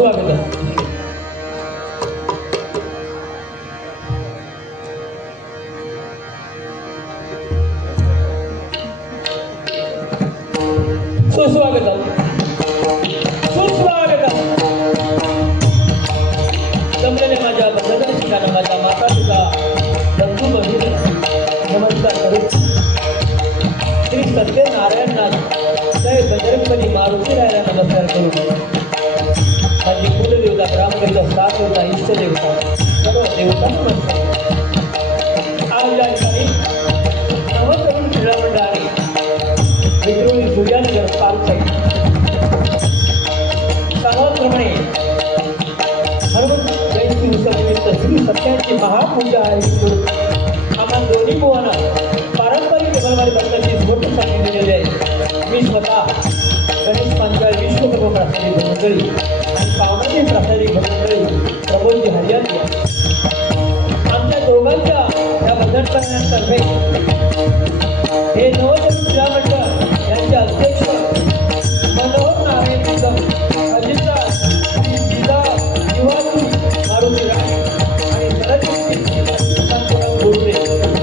सुस्वागत. सुस्वागत सुस्वागत. जमलेले माझ्या बंधन ठिकाणं माझ्या माता पिता बंधू भगिनी नमस्कार करू. श्री सत्यनारायण नाथ जय बजरंगबली मारुती रायाला नमस्कार करू. माझी कुलदेवता ग्रामदेवता सात देवता इष्ट देवता सर्व देवता नमस्कार. आज या ठिकाणी नवतरुण क्रीडा मंडळाने विक्रोळी सूर्यानगर पालखी सर्वांप्रमाणे हनुमंत जयंती उत्सवानिमित्त श्री सत्याची महापूजा आयोजित आम्हा दोन्ही बुवांना पारंपरिक जगलवारी बसण्याची मोठी संधी दिलेली आहे. मी स्वतः गणेश पांचाळ विश्वकर्म प्रासादिक मंडळी आणि पावनाची प्रासादिक मंडळी प्रबोधी हरियाणी आमच्या दोघांच्या या बंधन करण्यातर्फे हे नवतरुण क्रीडा मंडळ यांचे अध्यक्ष मनोहर नारायण निकम अजिता जिजा युवाजी मारुती राय आणि सरस्वती संतराम बोरसे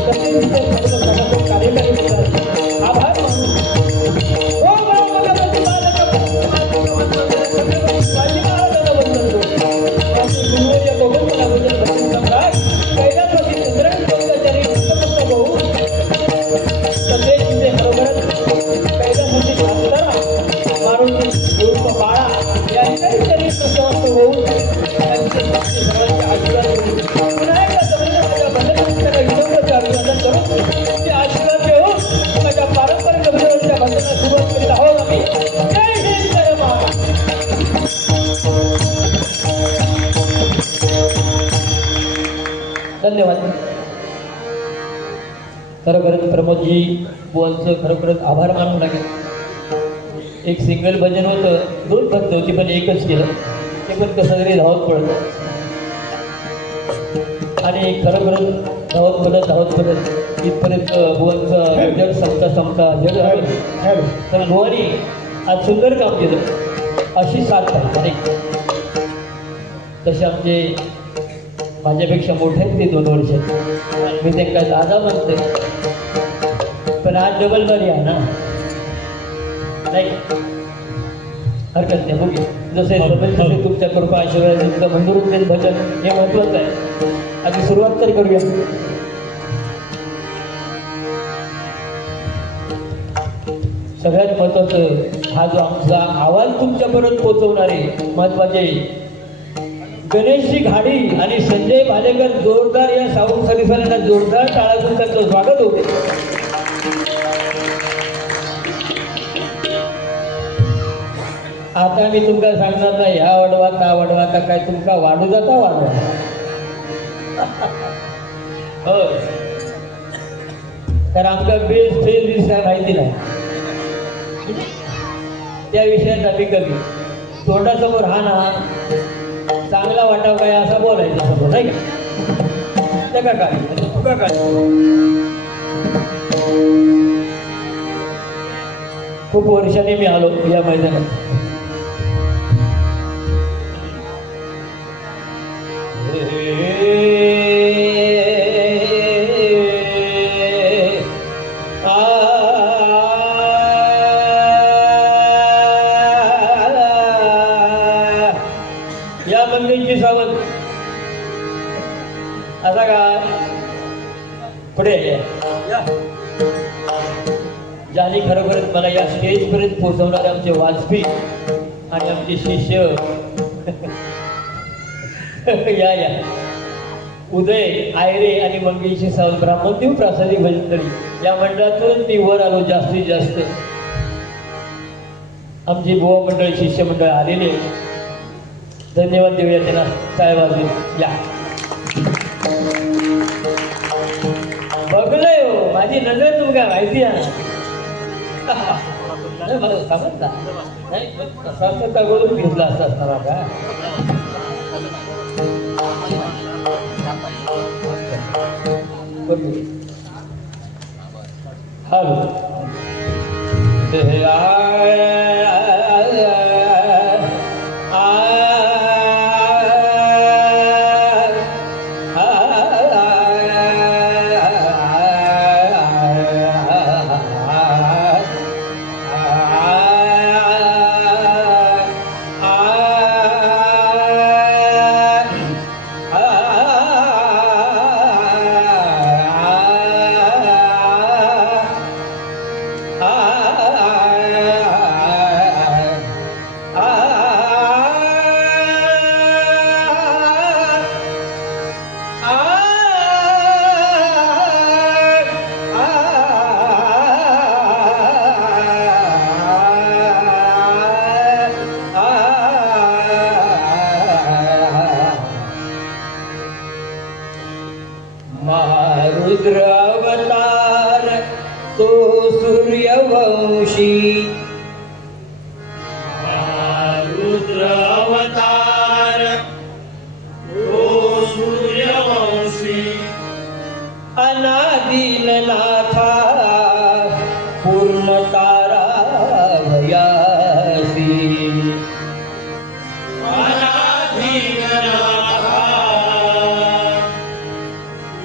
तसेच सर्व संघटक कार्यकारी मंडळ आभार मानून धन्यवाद. खरोखरच प्रमोदजी बुवांचं खरोखरच आभार मानून लागेल. एक सिंगल भजन होतं, दोन भक्त होती पण एकच केलं, ते पण कसं तरी धावत पडत आणि खरोखरच धावत पडत इथपर्यंत बुवांचं जग संपता जग तर बुवानी आज सुंदर काम केलं. अशी साथ पाहिजे. तसे आमचे माझ्यापेक्षा मोठे आहेत ते 2 वर्षात, मी त्यांना दादा म्हणते, पण आज डबल बारी आहे ना, नाही हरकत नाही. बघू जसे तसे तुमच्या कृपा आशीर्वाद तुमचं मंदिर भजन हे महत्वाचं आहे. आधी सुरुवात तर करूया. सगळ्यात महत्वाचं हा जो आमचा आवाज तुमच्यापर्यंत पोहोचवणारे महत्वाचे गणेशजी घाडी आणि संजय भालेकर जोरदार या साऊंड सर्व्हिसांना जोरदार टाळ्यातून त्यांचं स्वागत होते. आता मी तुमका सांगणार नाही ह्या वाढवा का वाढवा का काय तुमका वाढू जाता वाढवा. हो तर आमचा बेस्ट फेल विषय माहिती नाही, त्या विषयात आम्ही कमी तोंडासमोर हा ना चांगला वाटाव काय असा बोलायचा समोर नाही का काय तुका काय. खूप वर्षांनी मी आलो या मैदानात. या मंदिरची सावध असा का पुढे ज्याने खरोखरच मला या स्टेज पर्यंत पोहोचवणारे आमचे वाजपेयी आणि आमचे शिष्य या उदय आयरे आणि मंगेशी सावंत ब्राह्मणदेव प्रासादिक भजनतळी या मंडळातून मी वर आलो. जास्तीत जास्त आमची बुवा मंडळ शिष्य मंडळ आलेले धन्यवाद देऊया त्यांना. साहेबांनी या बघलंय हो माझी नजर तुमका माहिती आहे मला समजता नाही तसा बोलून घेतला असता असताना का. हॅलो रुद्र अवतार तो सूर्यवंशी रुद्र अवतार तो सूर्यवंशी अनादिनाथा पूर्ण तारा भयासी अनादिनाथा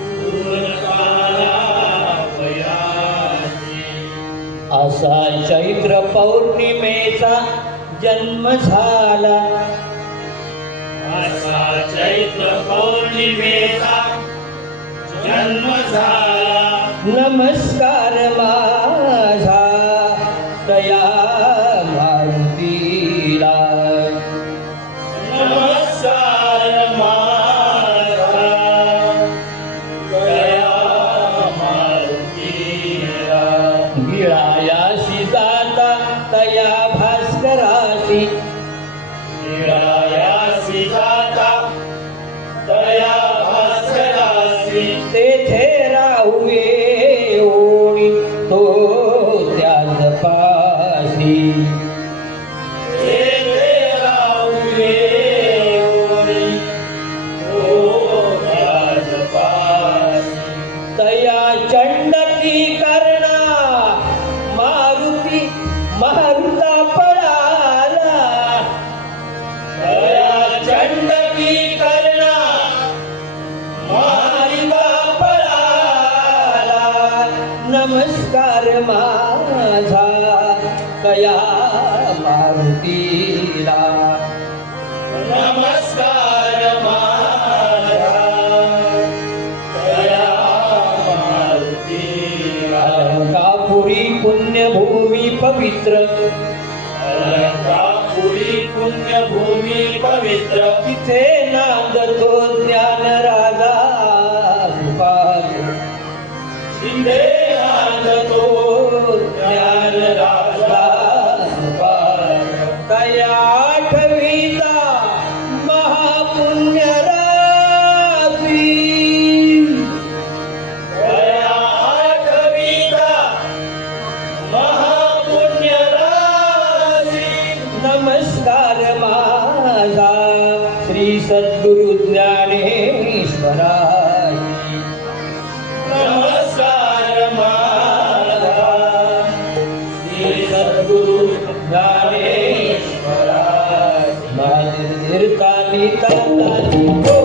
पूर्णकाला भयासी असा चैत्र पौर्णिमेचा जन्म झाला असा चैत्र पौर्णिमेचा जन्म झाला नमस्कार माझा तया मारुतीला नमस्कार माझा दया मारुतीला गिळायासी जाता तया भास्करासी निरायासी जाता दया भास्करासी तेथे राहुवे ओळी तो त्याच पासी तेथे राहुवे ओळी तो त्याच पासी तया चंडकी कर्णा मारुती मारुता पळाला दया चंडकी कर्णा मारिता पळाला नमस्कार माझा कया मारुतीला नमस्कार माझा दया मारुतीला अलंकापुरी पुण्यभूमी पवित्र अलंकापुरी पुण्यभूमी पवित्र तिथे नांदतो ज्ञान राजा सुपात्र शिंदे नांदतो ज्ञान राजा सुपात्र तया आठवीचा महापुण्य रात्री दया आठवीचा महापुण्य राशी नमस्कार माझा श्री सद्गुरु ज्ञानेश्वराची नमस्कार माझा श्री सद्गुरु ज्ञानेश्वरा तीर्थानी तातानी हो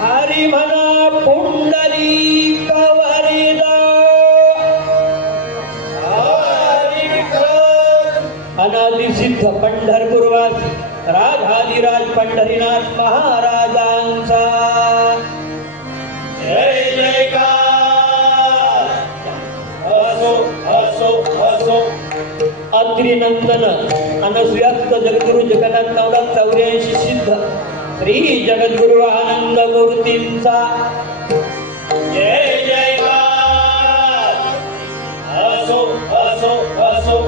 हरी अनादिसिद्ध पंढरपूरवास राजाधिराज पंढरीनाथ महाराजांचा जय जयकार असो असो असो अत्रिनंदन अनसुयाक्त जगद्गुरु जगन्नाथ नवनाथ 84 सिद्ध श्री जगद्गुरु आनंद मूर्तींचा जय जयकार असो असो असो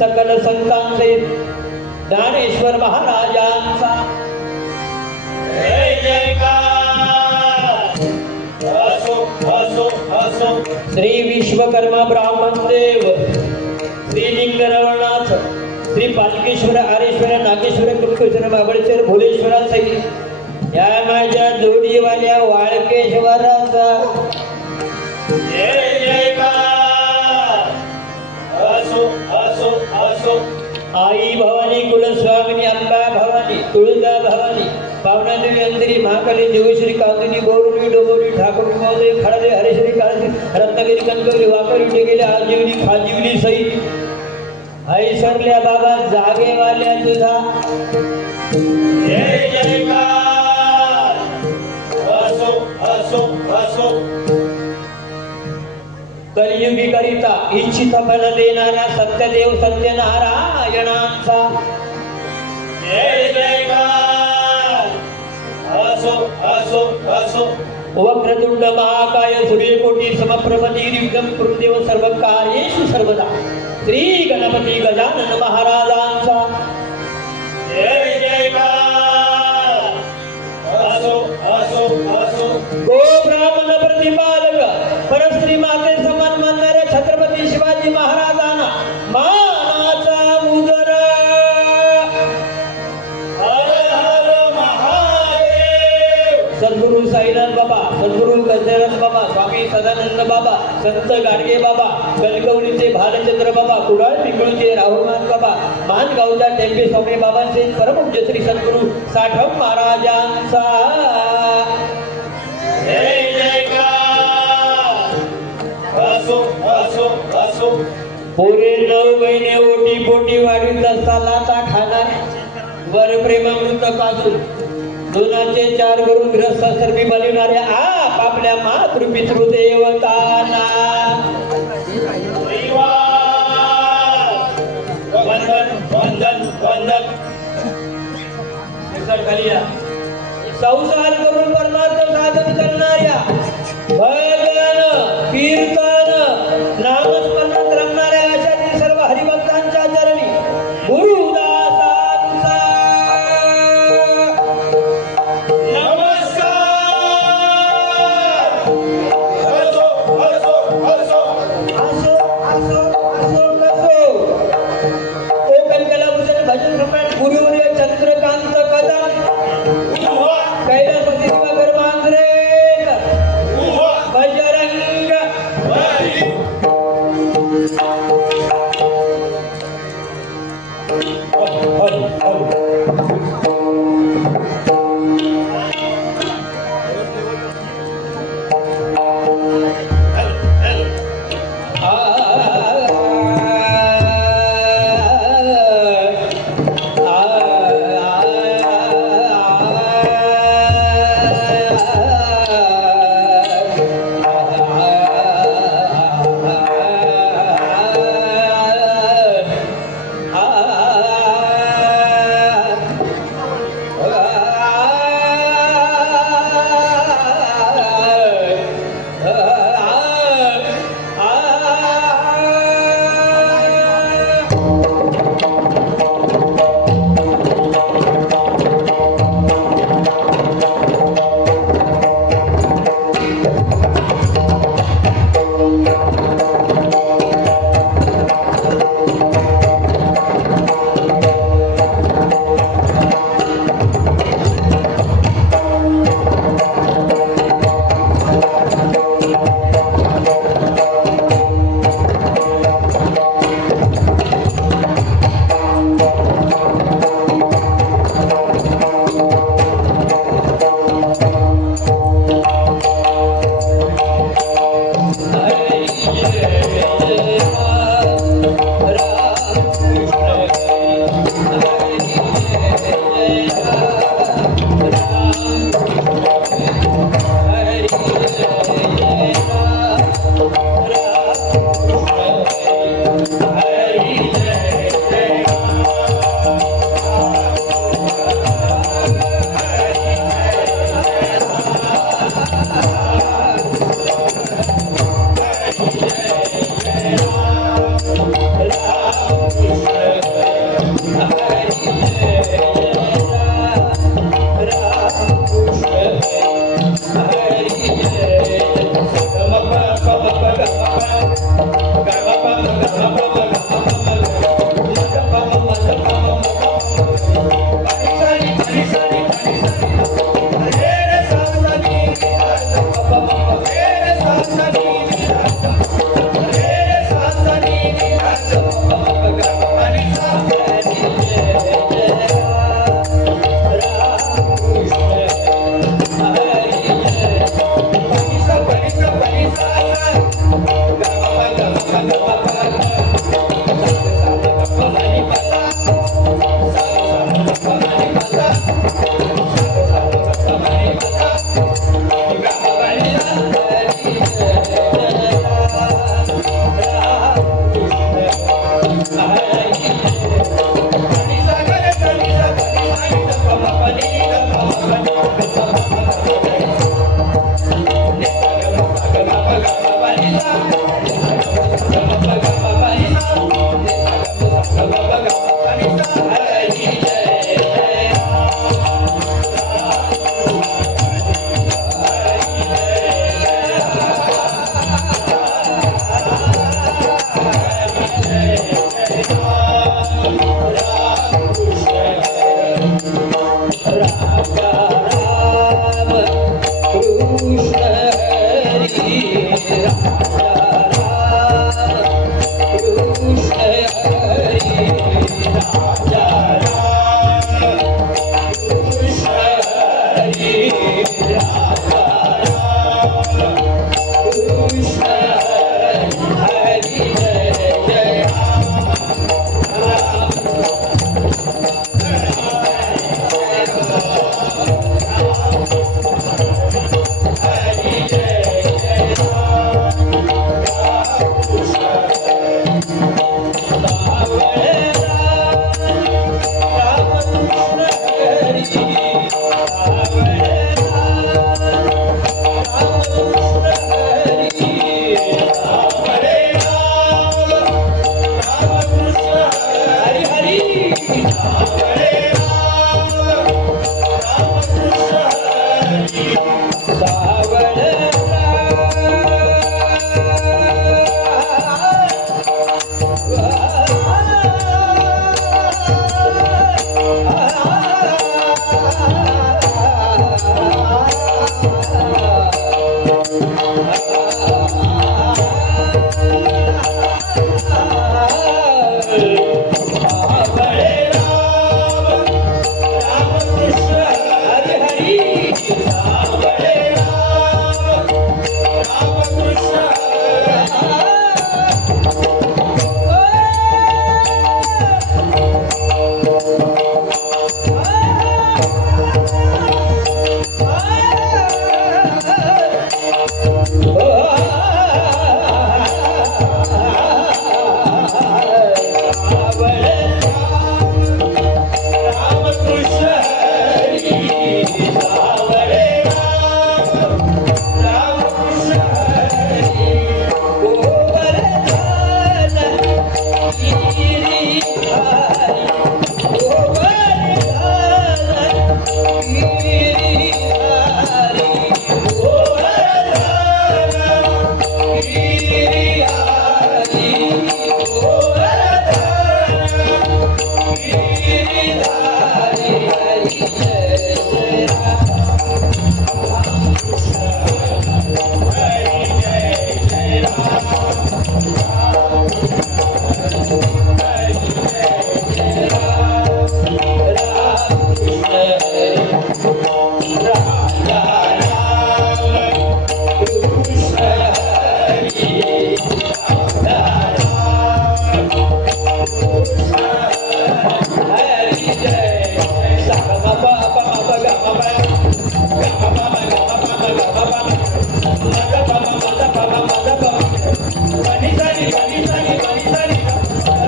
सकल संतांचे ज्ञानेश्वर महाराजांचा जय जयकार असो असो असो श्री विश्वकर्मा ब्राह्मण देव श्री लिंगरवनाथ श्री पालकेश्वर आरेश्वर नागेश्वर कुलकेश्वर महाबळेश्वर भोलेश्वरा सहित या माझ्या जोडीवाल्या वाळकेश्वराचा जय जयकार असो असो असो आई भवानी कुलस्वामिनी अंबा भवानी तुळजा भवानी पावनादेवी अंधरी महाकाली जोगेश्वरी कांदिनी बोरुडी डोंबोरी ठाकूर महोदय खडाले हरेश्वरी काळजी रत्नागिरी कणकवली वाकरी टेकेली आजीवली खाजीवली सई ऐसरल्या बाबा जागेवाल्या तुझा जय जयकार असो असो असो कलियुगी करिता इच्छित फल देणारा सत्यदेव सत्यनारायणांचा जय जयकार असो असो असो वक्रतुंड महाकाय सूर्यकोटी समप्रभ निर्विघ्नं कुरु देव सर्व कार्येषु सर्वदा श्री गणपती गजानन महाराजांचा जय जयकार असो असो असो गो ब्राह्मण प्रतिपालक परस्त्री माते समान मानणाऱ्या छत्रपती शिवाजी महाराजांना मानाचा मुजरा हर हर महादेव सद्गुरु साईनाथ बाबा सद्गुरु गजानन बाबा स्वामी सदानंद बाबा संत गाडगे बाबा कणकवलीचे भालचंद्र बाबा कुडाळ पिंगळूचे राहुलनाथ बाबा मानगावच्या टेंबे स्वामी बाबांचे परमपूज्य श्री सद्गुरु साठम महाराजांचा जय जयकार असो असो असो पोरे 9 महिने ओटी पोटी वाढीत असताना ता खाणार वर प्रेमामृत पाजून दोनाचे 4 करून ग्रस्त सर्वी बनविणाऱ्या आप आपल्या मातृपितृ देवतांना वंदन वंदन वंदन खाली या. संसार करून परमार्थ साधन करणाऱ्या भजन कीर्तन नामस्मरणात रमणाऱ्या अशातील सर्व हरिभक्तांच्या चरणी गुरुदासांचा नमस्कार असो असो असो असो असो असो कसो कोकण कलाभूषण भजन सम्राट गुरुवर्य चंद्रकांत कदम उभा कैलासपती दिवाकर मांजरेकर उभा भजन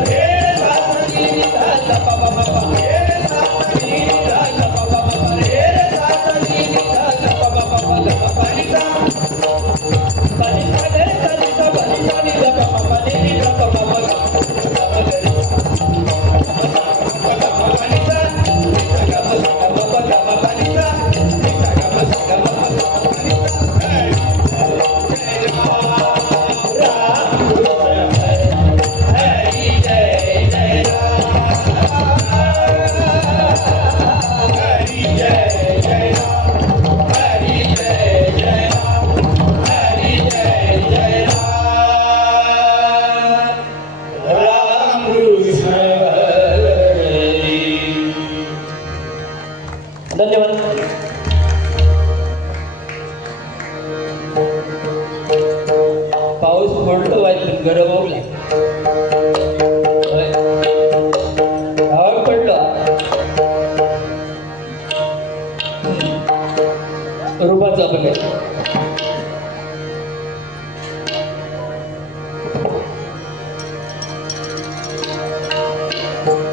Hey! Hey!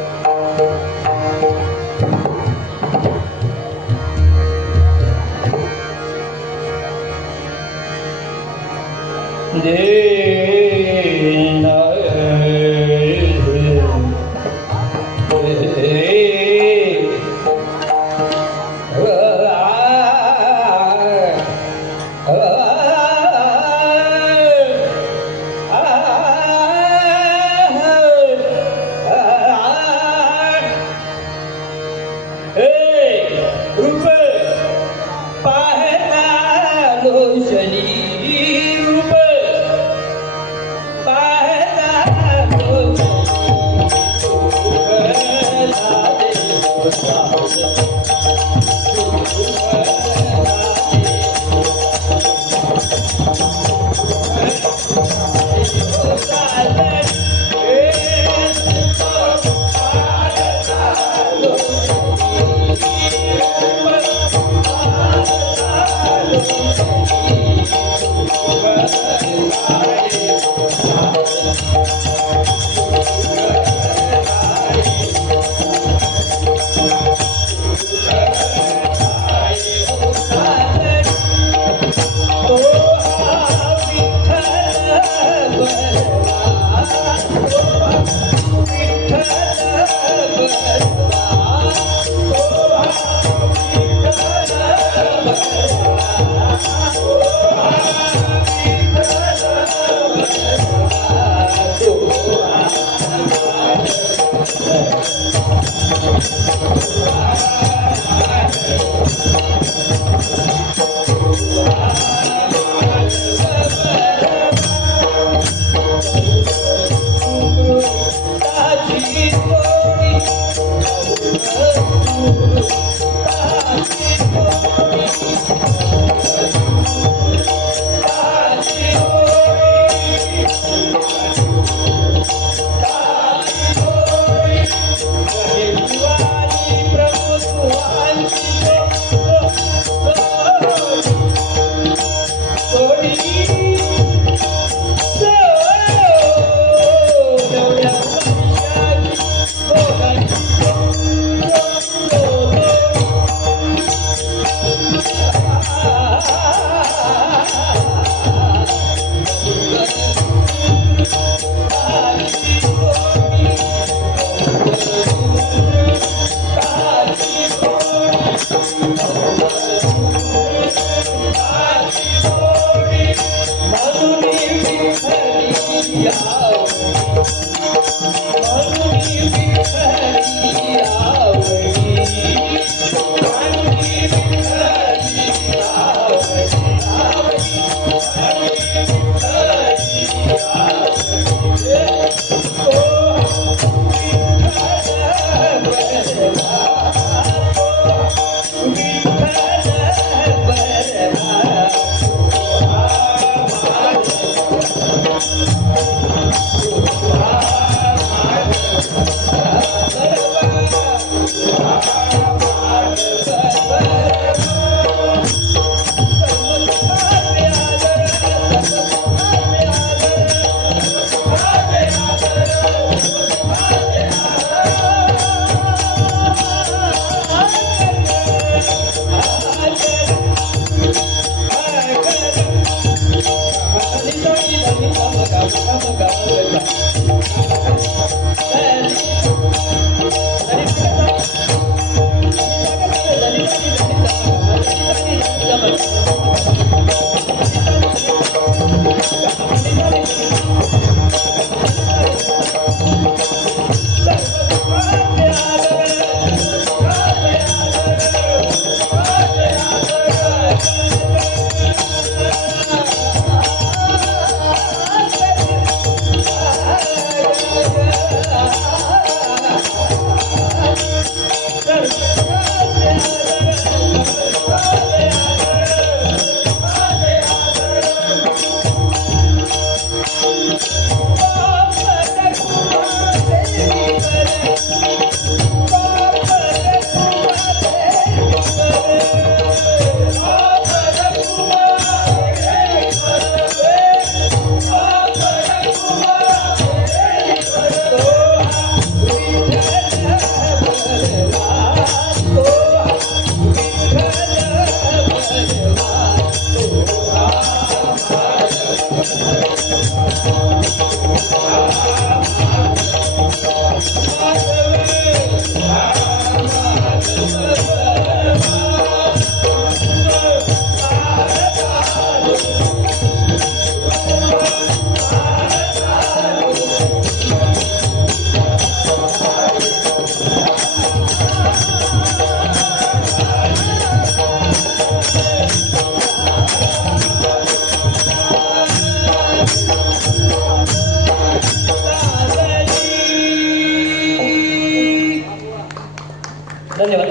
धन्यवाद.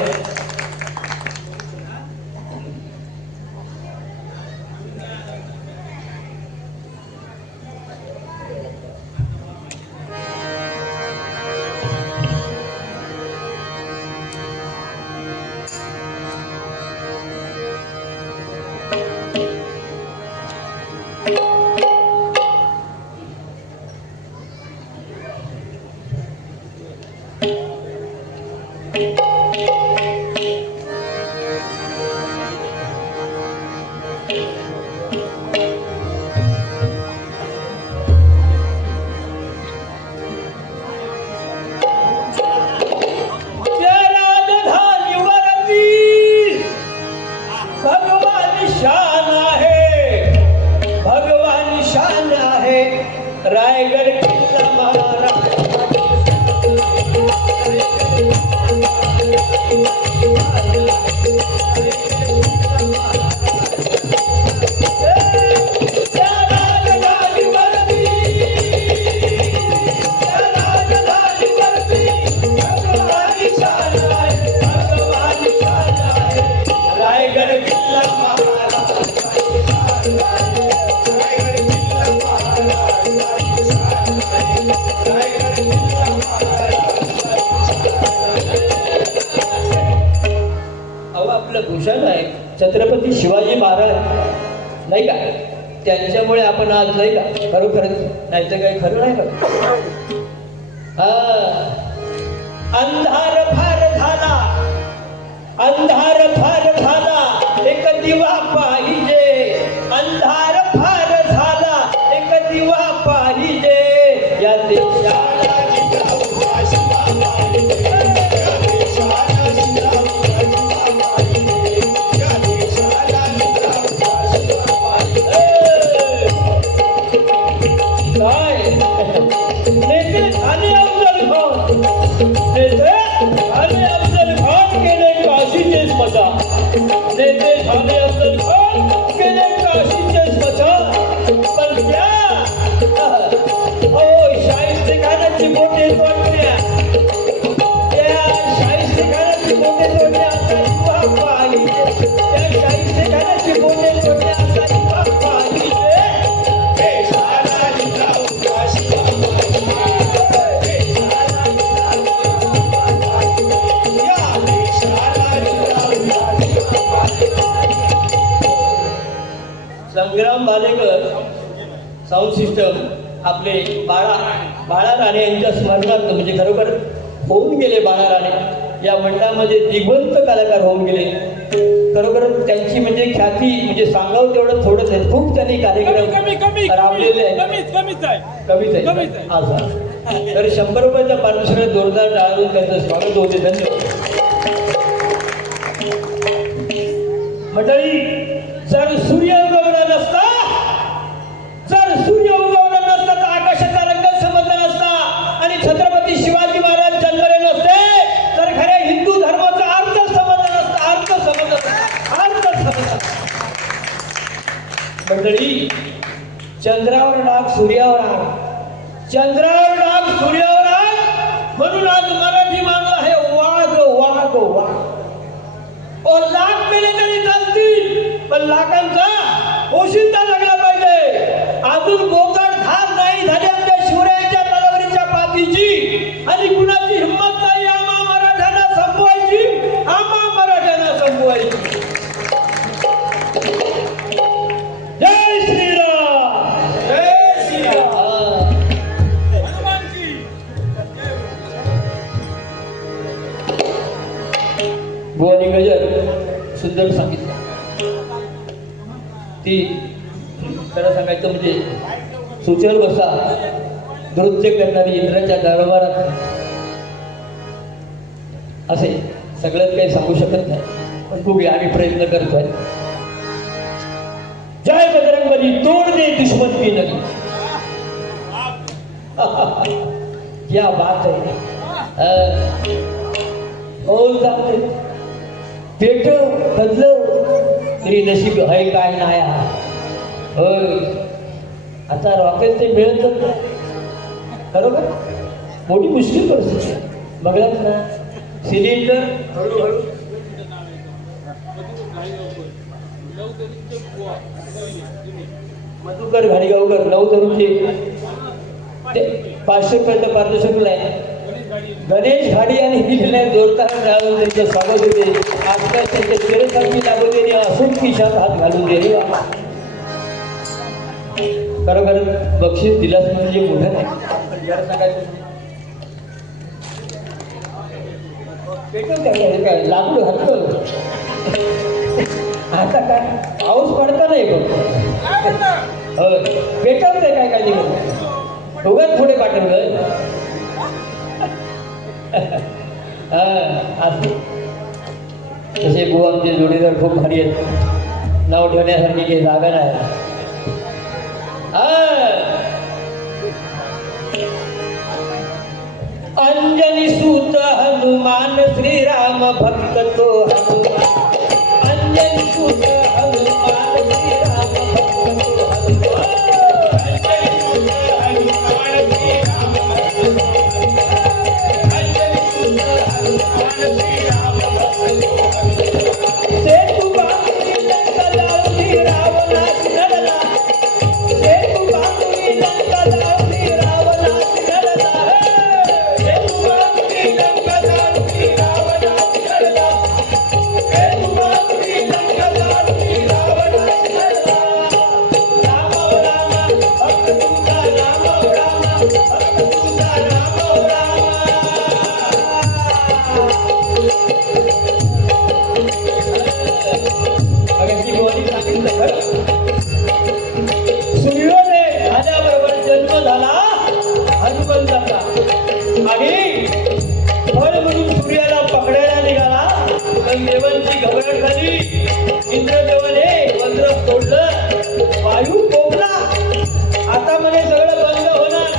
रायगड किल्ला भूषण आहे छत्रपती शिवाजी महाराज नाही का, त्यांच्यामुळे आपण आज नाही का खरोखरच, नाही तर काही खरं नाही का. अंधार फार झाला, अंधार फार झाला, एक दिवा पाहिजे. अंधार फार झाला, एक दिवा पाहिजे. या देशाला संग्राम भालेकर साऊंड सिस्टम आपले बाळा राणे यांच्या स्मरणार्थ म्हणजे खरोखर होऊन गेले. बाळा राणे या मंडळामध्ये दिग्वंत कलाकार होऊन गेले. खरोखर त्यांची म्हणजे ख्याती म्हणजे सांगावं तेवढं थोडंच आहे. खूप त्यांनी कार्यक्रम राबलेले आहेत. कमीच आहे आज. तर 100 रुपयाच्या पारितोषिकात जोरदार टाळून त्यांचं स्वागत होते. धन्यवाद. मंडळी, जर सूर्य उगवला नसता, जर सूर्य उगवला नसता तर आकाशाचा रंग समजला नसता आणि छत्रपती शिवाजी महाराज जन्मले नसते तर खऱ्या हिंदू धर्माचा अर्थ समजला नसता. अर्थ समजला. मंडळी, चंद्रावर डाग सूर्यावर आग, चंद्रावर डाग सूर्यावर आग, म्हणून आज मराठी मानव आहे वाघ वाघ वाघ. लाख मेले तरी चालतील, पण लाखांचा पोशिंदा लागला पाहिजे. अजून गोकाट धार नाही झाली आमच्या शिवरायांच्या तलवारीच्या पाठीची आणि कुणाची हिंमत नाही आम्हा मराठ्यांना संपवायची, आम्हा मराठ्यांना संपवायची. जय श्रीराम, जय श्रीराम. बुवानी गजर सुंदर सांगितलं. ती खरं सांगायचं म्हणजे सुचेवर बसा नृत्य करणारी इंद्राच्या दरबारात असे सगळ्यात काही सांगू शकत नाही, पण बघूया आम्ही प्रयत्न करतोय. जय बजरंगबली, तोड दे दुश्मन की नली. क्या बात है. और जाते पेट बदलो तरी नशीब है काय नाही. होय, आता रॉकेल ते मिळतच नाही. बरोबर, मोठी मुश्किल परिस्थिती आहे. बघलाच ना सिलेंडर हळूहळू मधुकर घाडीगावकर नवतरुणचे ते 500 रुपयाचं पारितोषिक आहे. गणेश घाडी आणि हिलने जोरदार मिळावं त्यांचं स्वागत होते. आजकाल त्यांच्या चेहऱ्यासारखी लागू देणे असून खिशात हात घालून देणे. खरोखर बक्षीस दिलास म्हणजे मोठं नाही. सांगायचं काय लाकूड घातलं आता काय पाऊस पडता नाही बघ. पेटवत काय काय निघत दोघात थोडे पाठवलं. तसे बुवा आमचे जोडीदार खूप भारी आहेत. नाव ठेवण्यासारखी काही जागा नाही. अंजनी सूत हनुमान श्रीराम भक्त तो हनुमान. अंजनी सूत हनुमान श्रीराम भक्त तो हनुमान. देवांची घबराट झाली. इंद्रदेवाने वज्र तोडलं, वायू कोपला. आता म्हणे सगळं बंद होणार.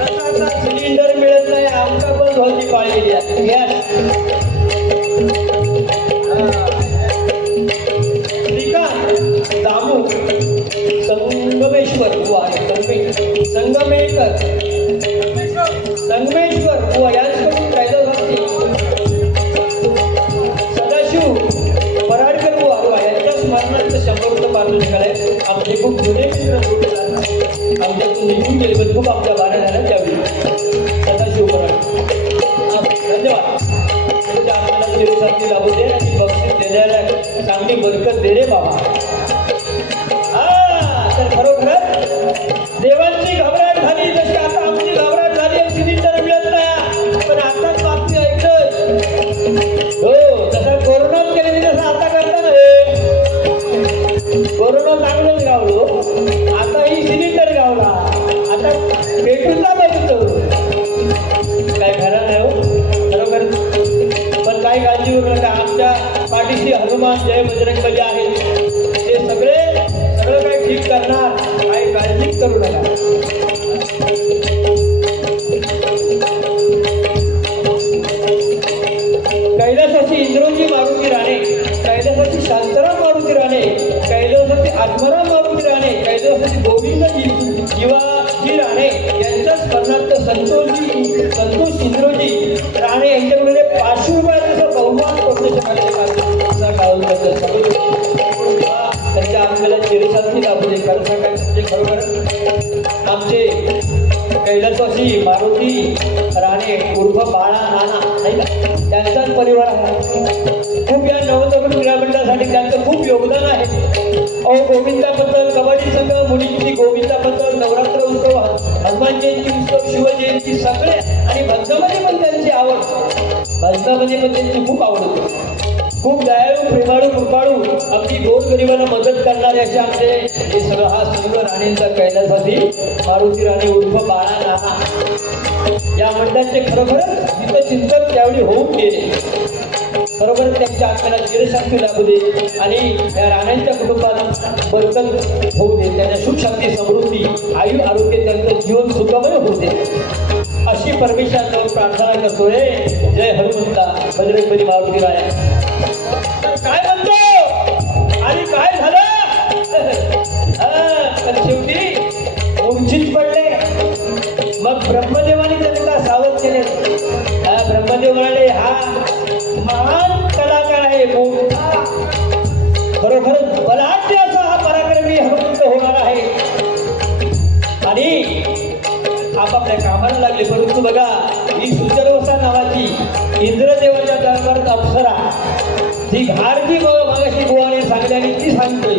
तसं आता सिलेंडर मिळत नाही, आमचा पण धोती पाळलेली आहे. श्रीकांत दामू संगमेश्वर बुवा आहे. संगमेश्वर बुवा यांच्याकडून कायदा घातली. पराडकर बुवा यांच्या स्मरणार्थ 100 रुपये पारितोषिक आहे. आमचे खूप जुने मित्र आमच्यातून निघून गेले, पण खूप आमच्या बारा झाल्या त्यावेळी. सदाशिव पराडकर धन्यवाद. त्यांच्या आम्हाला चिरसाथी लाभू दे आणि बक्षीस देण्याला चांगली बरकत दे रे बाबा. तर खरोखरच देवांची घबराट झाली, जशी आता आमची घबराट झाली. सिलेंडर मिळत नाही, पण आताच बातमी ऐकलं. हो, तसं कोरोनात केले तसं आता करता नाही. कोरोना चांगलंच गावलो, आता ही सिलेंडर गावला. आता पेटून ना बघतो काय खरं नाही हो खरोखर. पण काय काळजी करू नका, आमच्या पाठीशी हनुमान जय बजरंगबली आहे. ते सगळं काही ठीक करणार, काय काळजीच करू नका. कैलासाची इंद्रोजी मारुती राणे, कैलासाची शांताराम मारुती राणे, कैलासाची आत्माराम मारुती राणे, कैलासाची गोविंदजी शिवाजी राणे यांच्या स्मरणार्थ संतोष इंद्रोजी राणे यांच्याकडे 500 रुपयाचं बहुमान त्यांच्या आपल्याला चिरसाथी लाभू दे. खरं सांगायचं खरोखर आमचे कैलासवासी मारुती राणे उर्फ बाळा नाना नाही का, त्यांचाच परिवार आहे. खूप या नवतरुण क्रीडा मंडळासाठी त्यांचं खूप योगदान आहे. गोविंदाबद्दल कबड्डी संघ, मुलींची गोविंदाबद्दल नवरात्र उत्सव, हनुमान जयंती उत्सव, शिवजयंती सगळे. आणि भजनामध्ये पण त्यांची आवड, भजनामध्ये पण त्यांची खूप आवड होती. खूप दयाळू, प्रेमाळू, कृपाळू, अगदी गोरगरिबांना मदत करणारे असे आमचे हे सगळं हा संघ राणेंचा कैलासवासी मारुती राणे उर्फ बाळा नाना या मंडळाचे खरोखरच जिथं चिंतक त्यावेळी होऊन गेले. बरोबर त्यांच्या आत्म्याला चिरशांती लाभू दे आणि या राण्यांच्या कुटुंबात बरकत होऊ दे, त्यांना सुख शांती समृद्धी आयु आरोग्य त्यांचं जीवन सुखमय होऊ दे अशी परमेश्वराजवळ प्रार्थना करतोय. जय हनुमंता बजरंगबली मारुती राया. तर काय म्हणतो आणि काय झालं? तर शेवटी मूर्छित पडले. मग ब्रह्मदेवाने त्यांना सावध केले. ब्रह्मदेव म्हणाले, हा महान कलाकार आहे, मोठा खरोखर बलाढ्य असा हा पराक्रमी हनुमंत होणार आहे. आणि आपापल्या कामाला लागले. परंतु बघा, ही सुचरवसा नावाची इंद्रदेवाच्या दरबारात अप्सरा, ती घार जी मागाशी गोवाने सांगल्याने ती सांगते.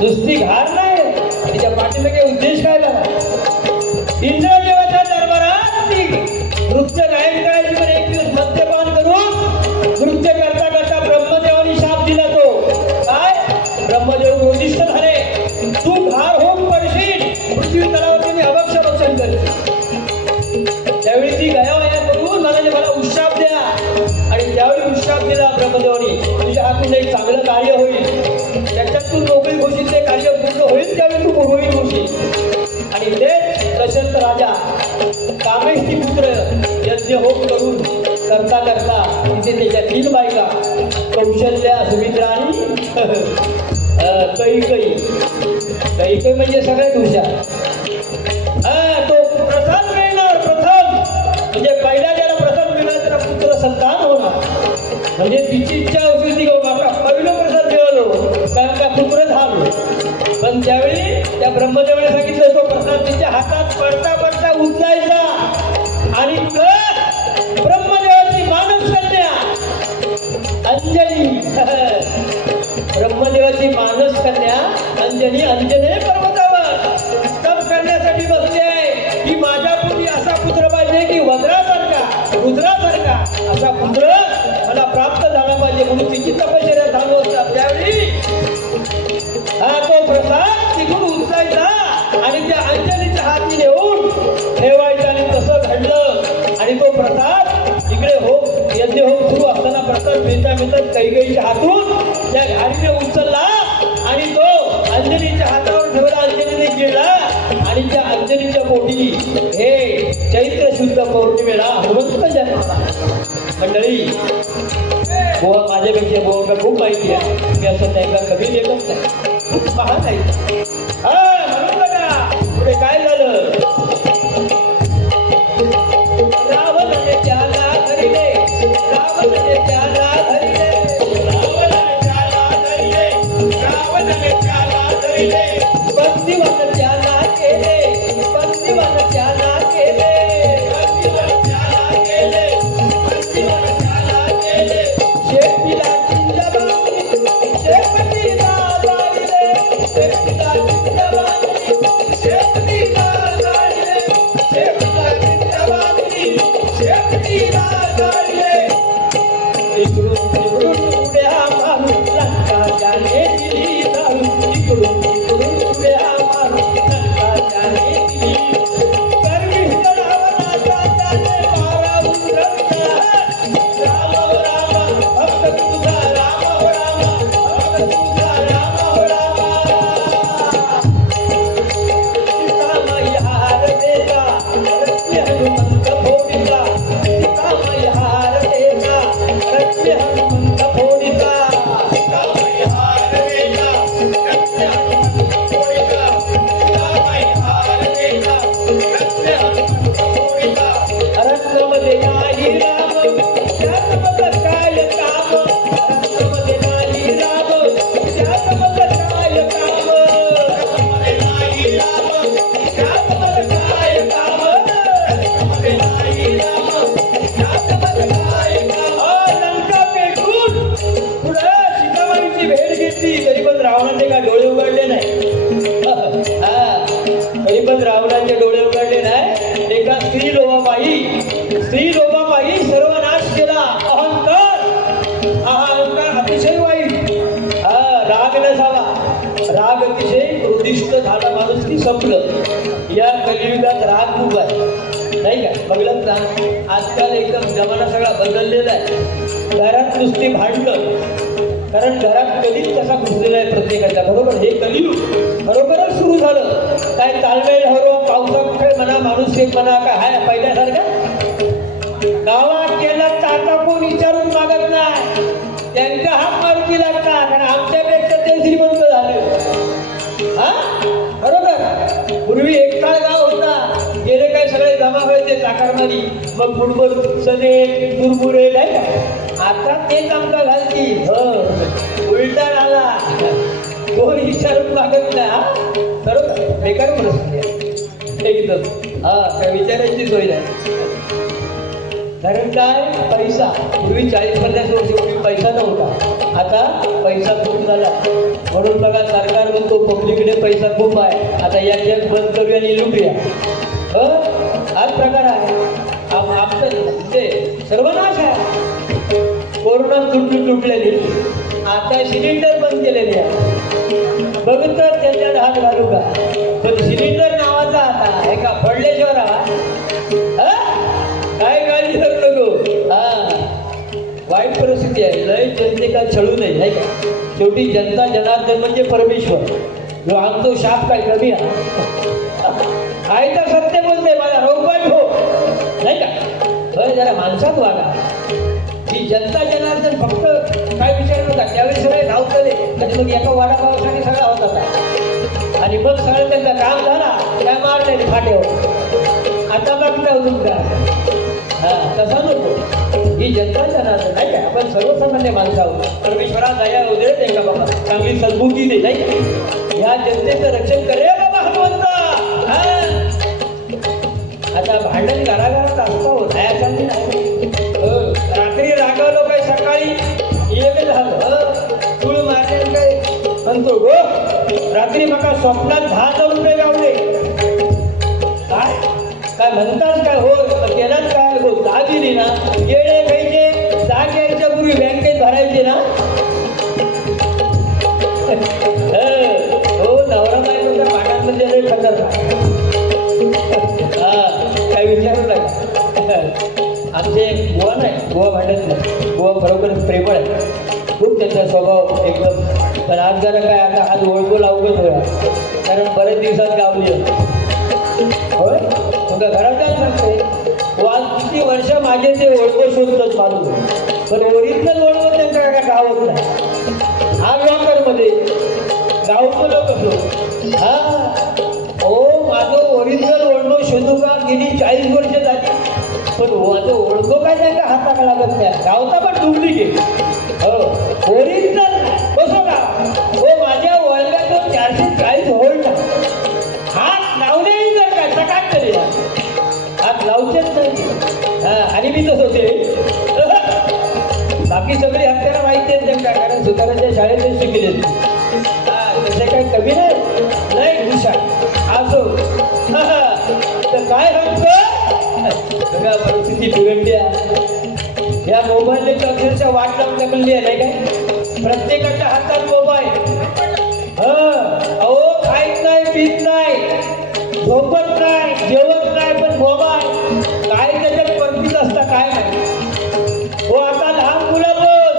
नुसती घार नाही, तिच्या पाठीमागे उद्देश काय झाला? इंद्रदेवाच्या दरबारात ती नृत्य गायन करायची. पण एक दिवस मद्यपान करून नृत्य करता करता ब्रह्मदेवाने शाप दिला. तो काय? ब्रह्मदेव क्रोधिष्ठ झाले. तू घार होऊन पडशील, पृथ्वी तलावरती अवक्ष भक्षण करशील. त्यावेळी ती गयावया करून मला उशाप द्या. आणि त्यावेळी उशाप दिला ब्रह्मदेवाने, तुझ्या हातून एक चांगलं कार्य होईल, त्याच्यात तू नोकरी घोषित ते कार्य पूर्ण होईल, त्यावेळी तू पुरोहित होशील. आणि ते दशरथ राजा कामेशची पुत्र यज्ञ होम करून करता करता तिथे त्याच्या 3 बायका, कौशल्या, सुमित्रा आणि कैकई म्हणजे सगळ्यात हुशार. तो प्रथम मिळणार, प्रथम म्हणजे पहिला ज्याला प्रथम मिळणार त्याला पुत्र संतान होणार. म्हणजे तिची इच्छा होती ती बाबा पहिलं प्रसाद मिळवलो कारण का पुत्र झालो. पण त्यावेळी त्या ब्रह्मदेवाने सांगितलं तो प्रसाद तिच्या हातात पडता पडता उचलायचा आणि ब्रह्मदेवाची मानस कन्या अंजनी, ब्रह्मदेवाची मानस कन्या अंजनी अंजने पर्वतावर तप करण्यासाठी बसली आहे की माझ्या पोटी असा पुत्र पाहिजे की वज्रासारखा रुद्रासारखा असा पुत्र मला प्राप्त झाला पाहिजे. म्हणून तिची तपश्चर्या चालू असतात. त्यावेळी तो प्रसाद तिकडून उचलायचा आणि त्या अंजनीच्या हाती नेऊन ठेवायचा. आणि तसं घडलं. आणि तो प्रसाद इकडे यज्ञ होम सुरू असताना प्रसाद मिळता कैकेयीच्या हातून त्या घारीने उचलला आणि तो अंजनीच्या हातावर ठेवला. अंजनीने गिळला आणि त्या अंजनीच्या पोटी हे चैत्र शुद्ध पौर्णिमेला हनुमंत जन्मला. मंडळी, गोवा माझ्यापेक्षा गोवा खूप माहिती आहे. मी असं नाही का कधी लेखत नाही, खूप महान आहे. म्हणून बघा पुढे काय झालं. रावणाने त्याला धरिले, रावणाने त्याला धरिले, रावणाने त्याला धरिले, रावणाने त्याला धरिले. बंदिवान त्याला केले, बंदिवान त्याला केले, बंदिवान त्याला केले, बंदिवान त्याला केले. शेतीला जिंदाबाद, शेपटीला जाळले, शेतीला जिंदाबाद, शेपटीला जाळले, शेपटीला जिंदाबाद, शेपटीला जाळले. इकडून तिकडून उड्या मारून लंका जाने दिली दारू. इकडून उड्या मारून लंका जाने दिली. गर्विष्ठ रावणाचा त्याने मारावून रक्त. राम हो राम, भक्त तुझा राम हो राम, भक्त तुझा राम हो राम. सीतामाई हार देता, रत्य हनुमंत फोडिता. सीतामाई हार देता, रत्य हनुमंत फोडिता. सीतामाई हार देता, रत्य हनुमंत फोडिता. सीतामाई हार देता, रत्य हनुमंत फोडिता. रत्नमध्ये नाही राम, त्यात मग काय काम. रत्नमध्ये नाही राम, त्यात मग काय काम. रत्नमध्ये नाही राम, त्यात मग काय काम. रत्नमध्ये नाही राम, त्यात मग काय काम. लंका पेटून पुढे सीतामाईची भेट घेतली. तरी पण रावणाचे काय डोळे उघडले नाही. तरी पण रावणाचे डोळे उघडले नाही. एका स्त्री लोभापायी सर्वनाश केला. अहंकार अतिशय वाईट. राग नसावा, राग अतिशय क्रोधिष्ठ झाला माणूस की संपलं. या कलियुगात राग खूप आहे नाही का? बघलं ना आजकाल एकदम जमाना सगळा बदललेला आहे. घरात नुसती भांडणं, कारण घरात कधीच कसा घुसलेला आहे प्रत्येकाच्या, बरोबर. हे कलियुग खरोखरच सुरू झालं. काय तालमेल हरो पावसात म्हणा, माणूस एक म्हणा, काय हाय पहिल्यासारखं गावात केलं तर आता कोण विचारून मागत नाही. त्यांच्या हात मारुती लागतात, कारण आमच्यापेक्षा ते श्रीमंत झाले. हा बरोबर. पूर्वी एकटाळ गाव होता, गेले काय सगळे जमा व्हायचे चाकारमारी, मग फुटबॉल सने मुरमुरे नाही का. आता तेच आमचा घालती उलटा आला, कोण विचारून मागत नाही. हा बरोबर, बेकार प्रश्न आहे एकदम. हा काय विचारायची सोय नाही. कारण काय पैसा, पूर्वी 40-50 वर्षापूर्वी पैसा नव्हता, आता पैसा खूप झाला. म्हणून बघा सरकार म्हणतो पब्लिकडे पैसा खूप आहे, आता याच्यात बंद करूया आणि लुटूया. हाच प्रकार आहे. आमचं ते सर्वनाश आहे. कोरोना तुटलेली, आता सिलेंडर बंद केलेले आहे. बघ तर त्याच्यात हात घालू का. पण सिलेंडर नावाचा आता एका फडलेश्वर काय काळजी करू नको. वाईट परिस्थिती आहे. लय जनतेका छळू नये नाही का. शेवटी जनता जनार्दन म्हणजे परमेश्वर. जो आणतो शाप काय कमी आहे तर सत्य बोलते मला रोगवाईट हो नाही का. बरं जरा माणसात वागा. ही जनता जनार्दन फक्त काय विचार नव्हता, त्यावेळी सगळे धावतले आणि मग एका वाडापावसाने सगळा होता. आणि मग सगळं त्यांचं काम झाला त्या मारले फाट्यावर. आता बघता तुमचा तसा नको. ही जनता जनार्दन नाही का. आपण सर्वसामान्य माणसं आहोत. परमेश्वरा दया उदय दे का बाबा, चांगली सद्बुद्धी दे नाही का. या जनतेचं रक्षण करे बाबा हनुमंता. आता भांडण घराघरात असतो नाही. रात्री रागवलो काय सकाळी येवे झालं तुळ मारले काय म्हणतो गो. रात्री मका स्वप्नात 10,000 रुपये गावले. काय काय म्हणतात काय हो केलाच काय हो. जा दिली ना येणे खायचे, जा घ्यायच्या पूर्वी बँकेत भरायचे ना. हो नवरा बायकोच्या पाण्यामध्ये लय खतरनाक. काय विचारू नका. आमचे बुवा नाही, बुवा भांडत नाही. बुवा खरोखर प्रेमळ आहे, खूप त्यांचा स्वभाव एकदम. पण आज जरा काय आता आज ओळखू लावूनच होया, कारण बरेच दिवसात गावली होय. तुमच्या घरात काय सांगते व आज किती वर्ष माझे ते ओळखो शोधतात माणूस, पण ओरिजिनल ओळखो त्यांच्या काय गावत नाही. हा व्यापारमध्ये गावचं लोक असो. हो माझं ओरिजिनल ओळखो शोधू का गेली 40 वर्ष झाली, पण माझं ओळखो काय त्यांच्या हाताला लागत नाही. गावचा पण डुप्लिकेट. हो ओरिजिनल कसं का हो माझ्या वर्गातून 440 व्होल्ट हात लावले तर काय सकाळ तरी हात लावतेच नाही. आणि मी तसं होते. बाकी सगळी हात त्याला माहिती आहे त्यांना, कारण सुताराच्या शाळेतच शिकले. तसे काही कमी नाही हुशार असो. तर काय सांगतो सगळ्या परिस्थिती बिघडल्या. या मोबाईलने अक्षरशः वाट लावून टाकली आहे नाही काय. प्रत्येकाच्या हातात मोबाईल. अहो खायत नाही, पीत नाही, झोपत नाही, जेवत नाही, पण मोबाईल काय त्याच्यात परतीच असता काय नाही. हो आता लहान मुलं बघ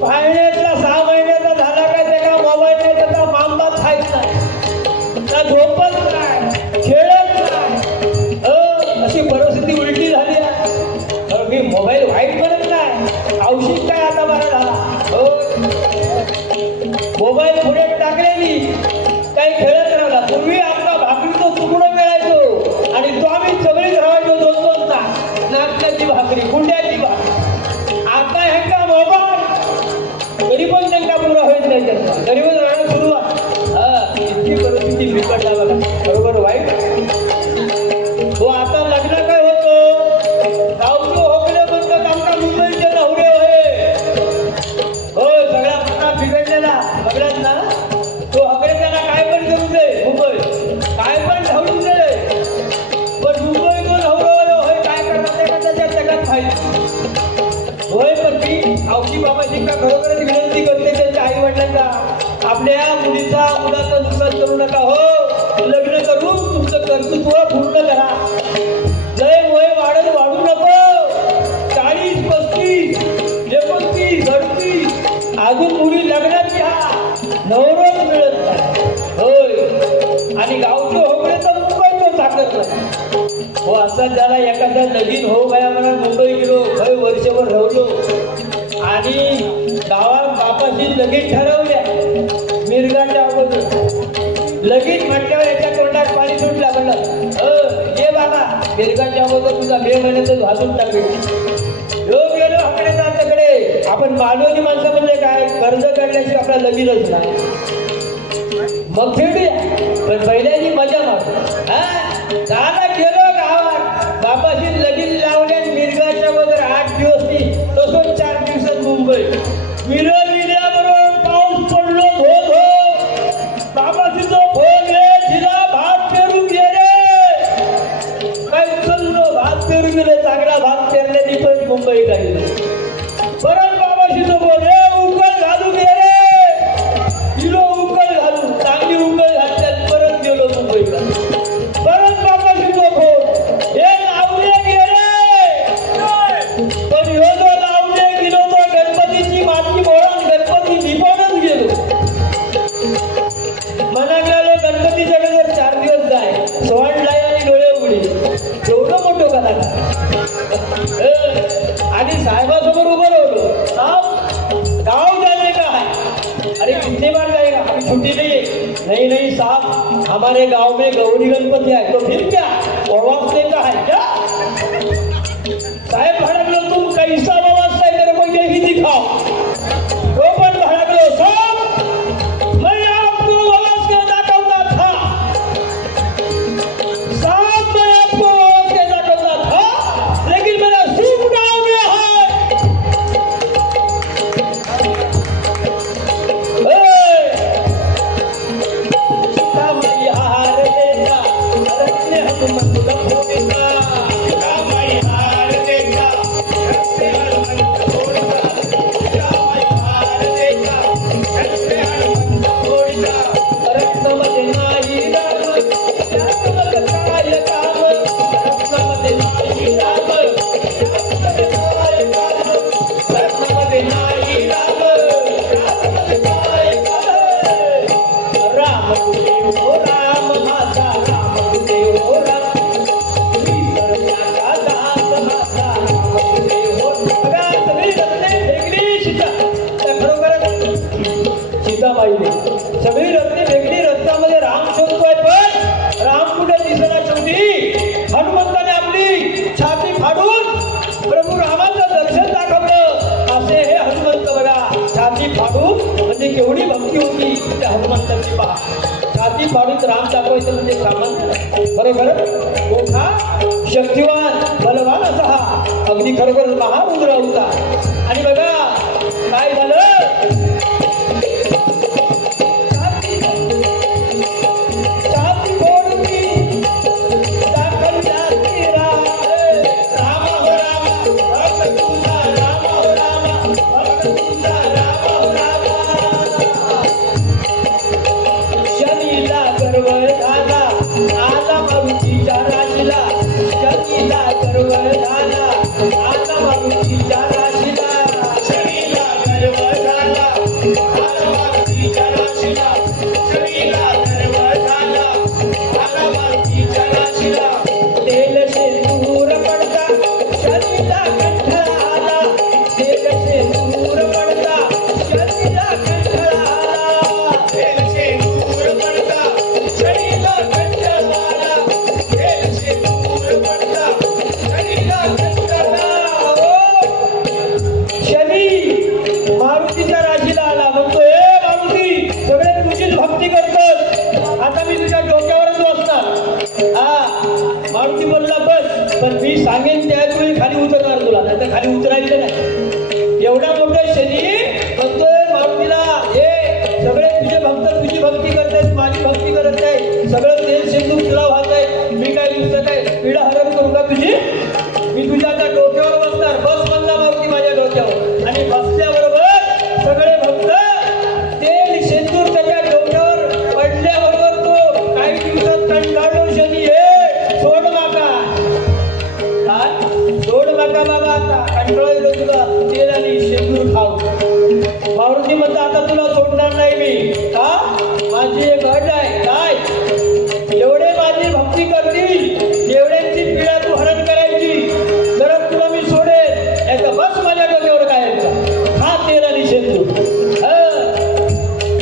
पाळण्यातला 6 महिन्याचा झाला काय त्याला मोबाईल नाही, त्याचा मामबाप खायत नाही, त्या झोपत नाही, खेळत नाही. अशी परिस्थिती उलटी झाली आहे. मी मोबाईल वाईट म्हणत नाही, औषध काय आता बरा झाला. मोबाईल पुढे टाकलेली काही खेळत राहिला. पूर्वी आपला भाकरीचं तुकडं मिळायचो आणि तो आम्ही सगळी राहायचो 2-2 तास. नाचण्याची भाकरी, कुंड्याची भाकरी. आता हे का मोबाईल तरी पण त्यांना पुरा होत नाही. त्यांना तरी पण राहणं सुरुवात. इतकी परिस्थिती बिकटला बघा. बरोबर वाईट. तो आता लग्न काय होतं गावचं होकले म्हणतात आमचा मुंबईचे नवरे होय. हो सगळा पत्ता बिघडलेला बघलात ना. तो हकडे त्यांना काय पण करू दे, मुंबई काय पण धावून दे, पण मुंबई तो नवरा होय काय करणार त्याच्या जगात माहिती होय. पण ती आवशी बाबाची का खरोखरच विनंती करते त्यांच्या आई वडिलांना, आपल्या मुलाचं नुकसान करू नका. हो लग्न करून तुमचं कर्तृत्व पूर्ण करा. लय वय वाढू नको. मिरगाच्या अगोदर तुझा मे महिन्यातच भाजून टाकेल योग गेलो आकडे त्याच्याकडे. आपण मानवनी माणसं म्हणजे काय, कर्ज काढल्याशी आपला लगीनच नाही. मग खेळूया, पण पहिल्याची मजा मार. झाला गेलो गावात बापाशी लगीन लावल्या मिरगाच्या अगोदर 8 दिवस ती तसंच 4 दिवसात मुंबई मिरविल्याबरोबर पाऊस पडलो धो धो. बापाशी तो फोन तिला भात पेरून गेले काय उचललो भात पेरून गेले. चांगला भात पेरल्याने पण मुंबई गेले. परत बाबाशी तो बोल उकल घालून गेले किलो उकल घालून चांगली उकल घातल्यात परत गेलो मुंबईला. परत बाबाशी तो फोन हे लावले गेले पण ह्यो जो लावले गेलो तो गणपतीची माती मोडून गणपती निपाणच गेलो. मना गेलो गणपतीच्याकडे जर 4 दिवस जाय सोहण लाय आणि डोळे उघडे एवढं मोठं कलाकार. आणि साहेबासमोर उभं राहलो साहब गाँव जाने का है. अरे कितने बार जाएगा, अभी छुट्टी नहीं है. नहीं नहीं साहब हमारे गांव में गौरी गणपति है. तो फिर क्या वापस का है क्या. साहेब भड़कलो तुम कैसा व्यवस्था है मेरे को यही दिखाओ. तो पण भड़कलो साहब मैं आपको व्यवस्था दाखवता था. साहब मैं आपको व्यवस्था दाखवता था लेकिन मेरा सूप गाँव में है. सगळी रत्ने वेगळी रत्नामध्ये राम शोधतोय पण राम कुठे दिसला. शेवटी हनुमंताने आपली छाती फाडून प्रभू रामाचं दर्शन दाखवलं. असे हे हनुमंत बघा छाती फाडून म्हणजे केवढी भक्ती होती त्या हनुमंताची. पहा छाती फाडून राम दाखवायचं म्हणजे सामान्य बरोबर मोठा शक्तिवान बलवान असा हा अगदी खरोखर महारुद्र होता. आणि बघा काय झालं पण मी सांगेन त्याच वेळी खाली उतरणार तुला, नाही तर खाली उतरायचं नाही. एवढा मोठा शनी म्हणतोय मारुतीला हे सगळे तुझे भक्त तुझी भक्ती करतायत माझी भक्ती करत आहे. सगळं तेल सिंधू तुला वाहत आहे. मी काय दिसत आहे पिढा हरण करू का तुझी. मी तुझ्या त्या डोक्यावर बसणार. बस म्हणला मारुती माझ्या डोक्यावर. आणि बसल्याबरोबर सगळे भक्त तेल सिंदूर त्याच्या डोक्यावर पडल्याबरोबर तो काही दिवसात कंटाळलो शनी हे सोड माका सोड माका बाबा आता कंटाळलो तुला तेल आणि सिंदूर खाऊ. मारुती म्हणता आता तुला सोडणार नाही मी. का माझी एक अट आहे. काय एवढे माझी भक्ती करतील एवढ्यांची पीडा तू हरण करायची. जर तुला मी सोडेल याचा बस माझ्या डोक्यावर काय हा तेल आणि सिंदूर.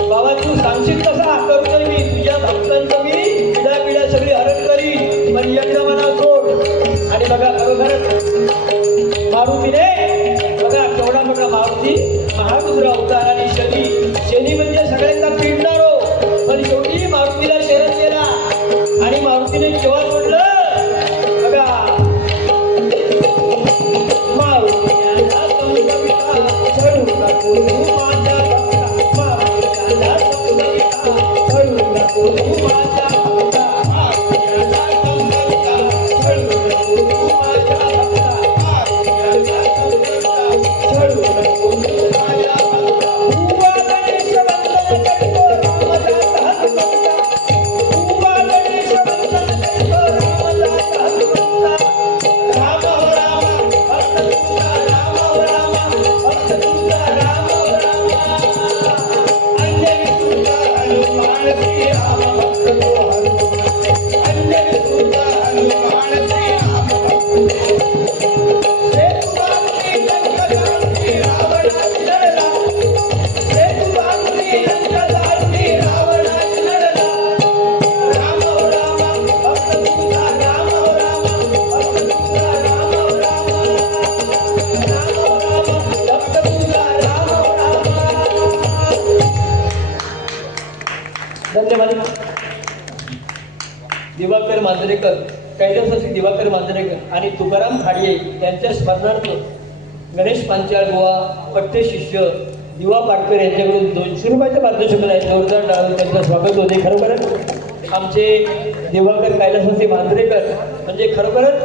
बाबा तू सांगशील कसा करतोय मी तुझ्या भक्तांचं मी पिढा पिढा सगळी हरण करीन. पण एकदा मला सोड. मारुतीने बघा केवढा मोठा मारुती महारुद्र अवतार आणि शनी म्हणजे सगळ्यांना पिडणारो पण शेवटी मारुतीला शरण केला आणि मारुतीने केव्हा सोडलं बघा मारुतीला समजविता चढू नको तू माझ्या भक्ता मारुतीला समजविता चढू नको तू माझ्या भक्ता मारुतीला समजविता चढू नको तू माझ्या भक्ता मारुतीला समजविता चढू नको तू माझ्या भक्ता उभा गणेश वंदन करितो रामदास हनुमंता उभा गणेश वंदन करितो रामदास हनुमंता राम हो राम भक्त तुझा राम हो राम भक्त तुझा राम हो राम अंजनी तुझा हनुमान श्री राम भक्त तो हनुमान अंजनी तुझा हनुमान श्री राम भक्त हे तुझी लंका जाती रावणाची लढला हे तुझी लंका जाती रावणाची लढला राम हो राम भक्त तुझा राम हो राम भक्त तुझा राम हो राम राम हो राम भक्त तुझा राम हो राम धन्यवाद दिवाकर मांजरेकर कैलासवासी दिवाकर मांजरेकर आणि तुकाराम खाडे यांच्या स्मरणार्थ गणेश पांचाळ गोवा पट्टे शिष्य दिवा पाटकर यांच्याकडून 200 रुपयाचं पारितोषिक आहे जोरदार टाळून त्यांचं स्वागत होते खरोखरच आमचे दिवाकर कैलासवासी मांजरेकर म्हणजे खरोखरच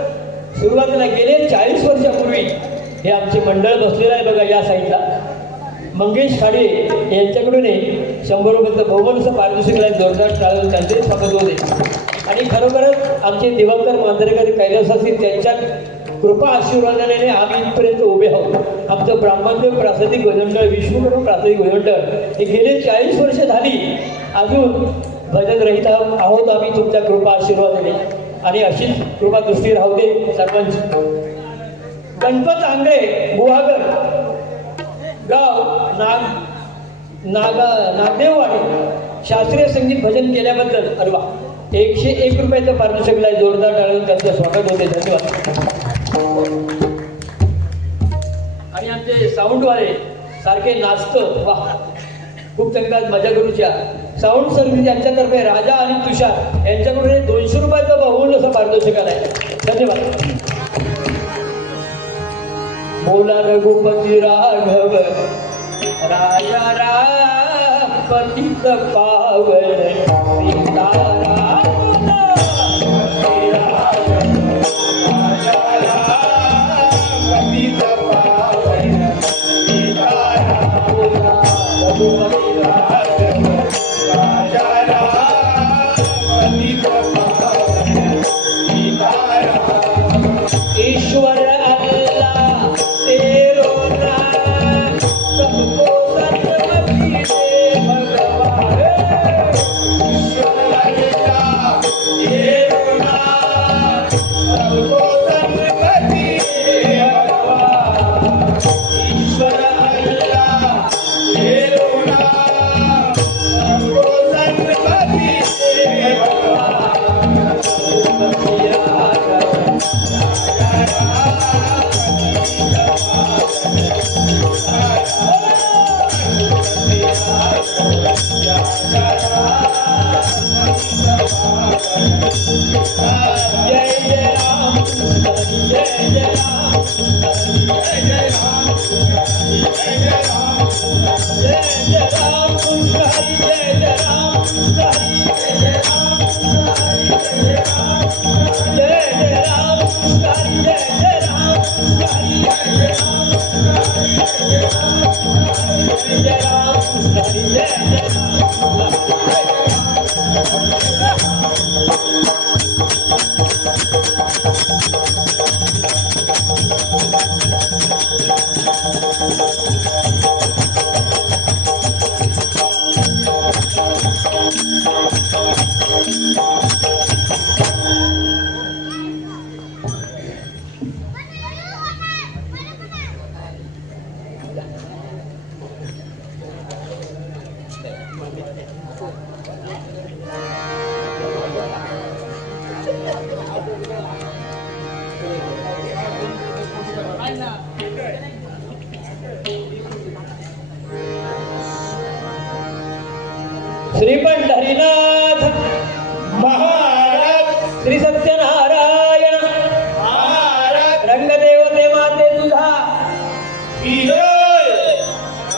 सुरुवातीला गेले 40 वर्षापूर्वी हे आमचे मंडळ बसलेलं आहे बघा या साईडला मंगेश खाडे यांच्याकडून 100 रुपयाचं बहुमानचं पारितोषिक आहे जोरदार टाळून त्यांचे स्वागत होते आणि खरोखरच आमचे दिवाकर मांजरेकर कैलासवासी त्यांच्या कृपा आशीर्वादाने आम्ही इथपर्यंत उभे आहोत आमचं ब्राह्मणदेव प्रासादिक भजनमंडळ विष्णुकर्म प्रासादिक भजनमंडळ हे गेले 40 वर्ष झाली अजून भजन रहित आहोत आम्ही तुमच्या कृपा आशीर्वादाने आणि अशीच कृपा दृष्टी राहू दे सर्वांची गणपत आंगळे गुहागर गाव नागदेववाडी शास्त्रीय संगीत भजन केल्याबद्दल अरे वा 101 रुपयाचं पारितोषिक आहे जोरदार टाळून त्यांचं स्वागत होते धन्यवाद आणि आमचे साऊंडवाले सारखे नाचतं वा खूप चांगला मजा करूच्या साऊंड सर्व्हिस यांच्यातर्फे राजा आणि तुषार यांच्याकडून 200 रुपयाचं बहुमूल्य असं पारितोषिक आहे धन्यवाद बोला रघुपती राघव राजा राम पतित पावन सीताराम ईश्वर अल्लाह तेरो नाम सबको सर्वमति दे भगवान ईश्वर अल्लाह तेरो नाम सबको सर्वमति दे भगवान ईश्वर अल्लाह तेरो नाम सबको सर्वमति दे भगवान श्री पंढरीनाथ महाराज श्री सत्यनारायण महाराज रंगदेवते माते तुझा विजय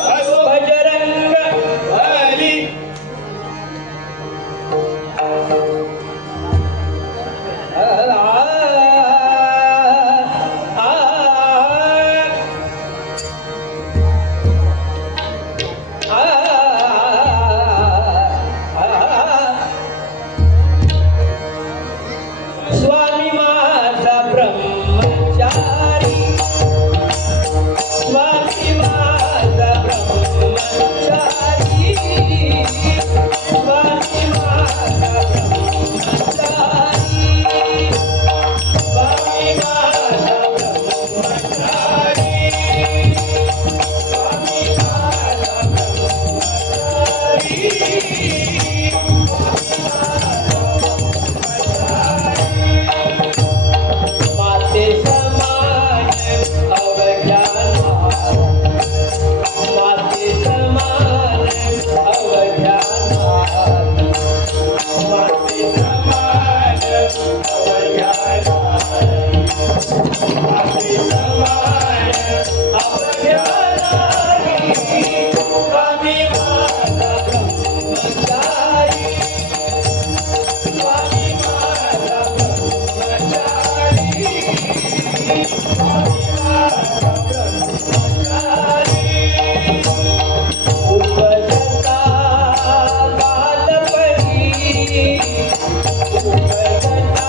असो बजरंग बली स्वामी माझा ब्रह्मचारी स्वामी माझा ब्रह्मचारी स्वामी माझा ब्रह्मचारी स्वामी माझा ब्रह्मचारी स्वामी माझा माते समान अवज्ञाना माते समान अवज्ञाना माते समान अवज्ञाना माते समान अवज्ञाना स्वामी माझा ब्रह्मचारी स्वामी माझा ब्रह्मचारी उपजता बालपणी उपजता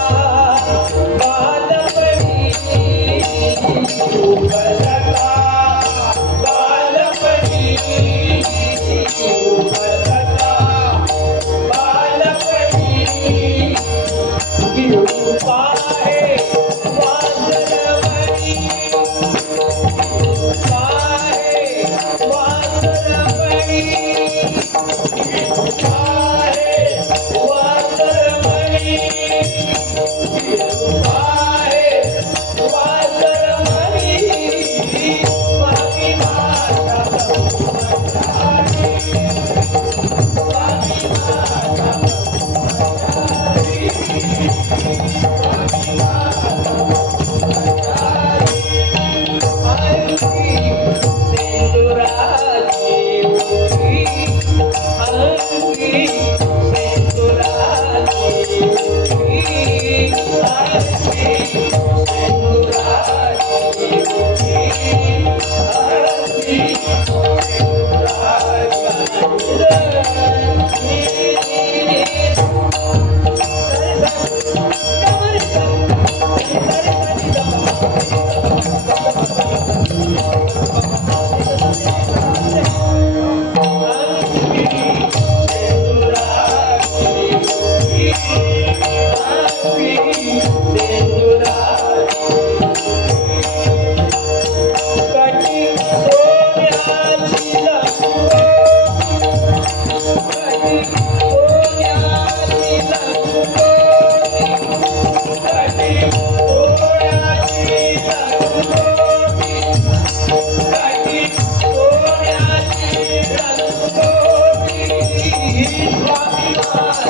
बालपणी उपजता बालपणी उपजता बालपणी कृपा आहे वासरमणी कृपा आहे वासरमणी कृपा आहे वासरमणी कृपा आहे वासरमणी स्वामी माझा ब्रह्मचारी स्वामी माझा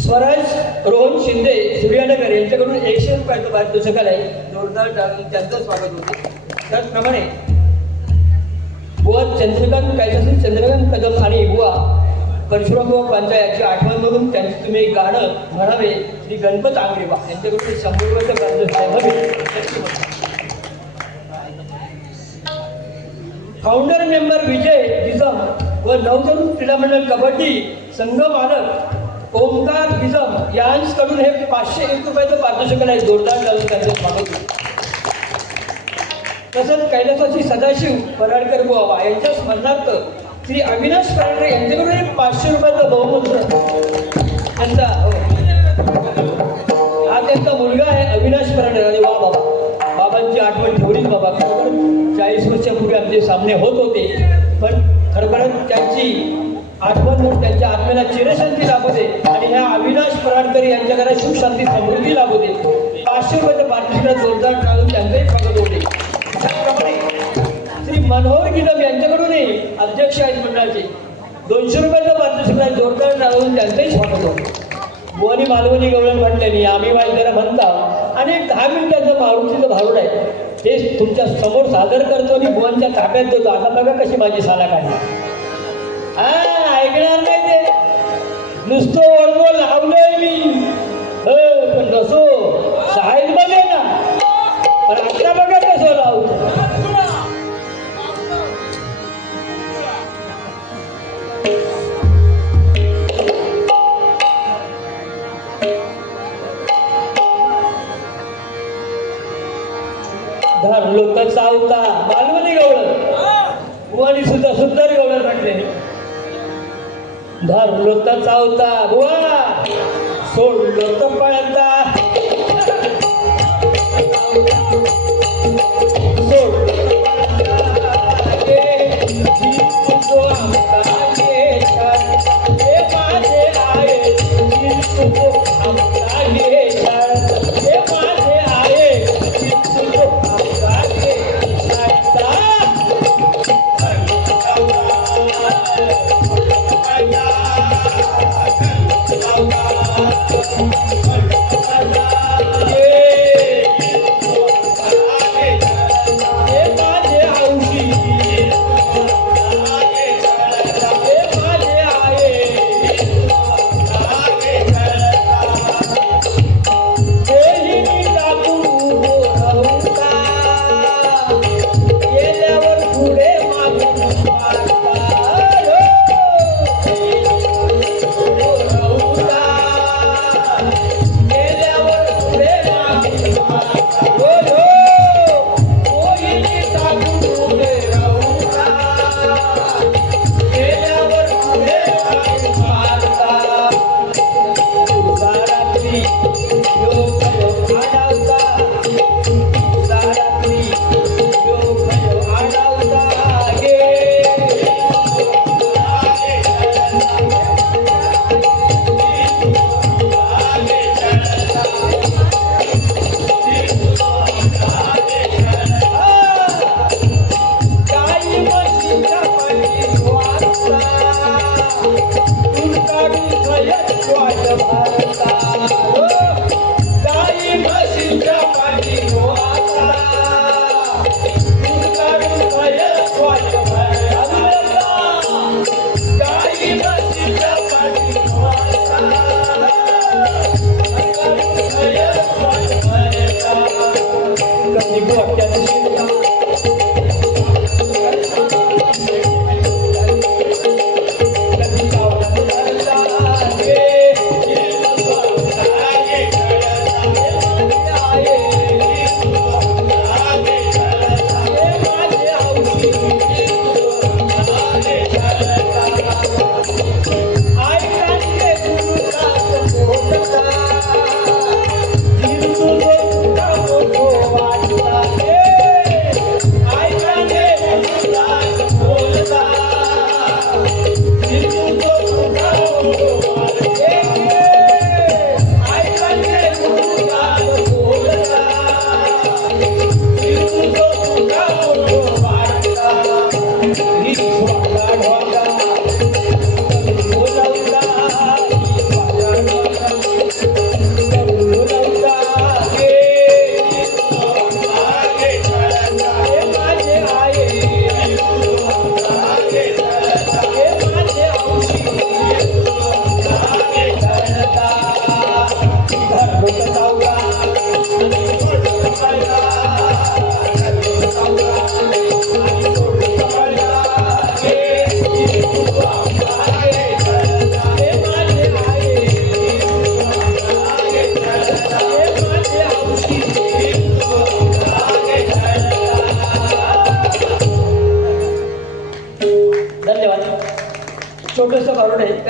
स्वराज रोहन शिंदे सूर्यानगर यांच्याकडून 100 रुपयाचं पारितोषिक आहे. जोरदार टाळून त्यांचं स्वागत होते. त्याचप्रमाणे बुवा चंद्रकांत कायदेशीर चंद्रकांत कदम आणि बुवा परशुराम पांचा याची आठवण म्हणून त्यांचं तुम्ही एक गाणं म्हणावे. श्री गणपत आंग्रेबा यांच्याकडून 100 रुपयाचं पारितोषिक आहे. फाउंडर मेंबर विजय जिजम व नवतरुण क्रीडा मंडळ कबड्डी संघ मालक ओमकार जिजम यांच्याकडून हे 501 रुपयाचं पारितोषिक आहे. जोरदार टाळून त्यांचं स्वागत होते. तसंच कैलासाची सदाशिव पराडकर बुवा यांच्या स्मरणार्थ श्री अविनाश पराडकर यांच्याकडून एक 500 रुपयाचा बहुमूल्य त्यांचा हा त्यांचा मुलगा आहे अविनाश पराडकर. आणि वा बाबा, बाबांची आठवण ठेवलीच बाबा. खरोखर 40 वर्षापूर्वी आमचे सामने होत होते, पण खरोखरच त्यांची आठवण म्हणून त्यांच्या आत्म्याला चिरशांती लाभू दे आणि ह्या अविनाश पराडकर यांच्या घरात सुख शांती समृद्धी लाभू दे. 500 रुपयाचं पारितोषिक जोरदार टाळून त्यांचंही स्वागत होते. त्याचप्रमाणे श्री मनोहर गिदम यांच्याकडूनही अध्यक्ष आहेत मंडळाचे 200 रुपयाचं पारितोषिक जोरदार टाळून त्यांचंही स्वागत होतं. बुवानी मालवणी गवळण म्हटल्याने आम्ही वाईट जरा म्हणता आणि 10 मिनिटाचं मारुतीचं भारूड आहे ते तुमच्या समोर सादर करतो आणि बुवांच्या ताब्यात देतो. आता बघा कशी माझी साला काढली. ऐकणार नाही ते, नुसतं ओळखो लावलंय मी, पण नसो साहेब बघे ना, पण आता बघा कसं लावतो. धरलो तर चावता मालवणी गवळण बुवानी सुद्धा सुंदर गवळण म्हटले. धरलो तर चावता बुवा, सोडलो तर पळता,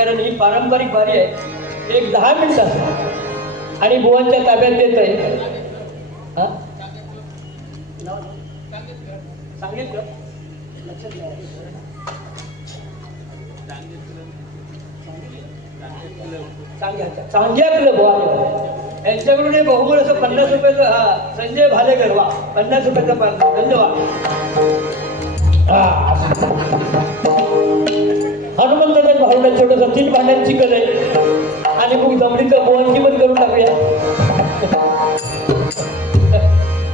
कारण ही पारंपरिक वारी आहे. एक 10 मिनिटात आणि बुवांच्या ताब्यात देत आहे. सांगितलं चांगल्या बुवा यांच्याकडून हे बहुमूळ असं 50 रुपयाचं संजय भालेकर वा 50 रुपयाचं पान धन्यवाद. हनुमंताच्या भावना छोटस 3 भांड्यांची कल आहे आणि मग जमडीचं बोवांची पण करून टाकूया.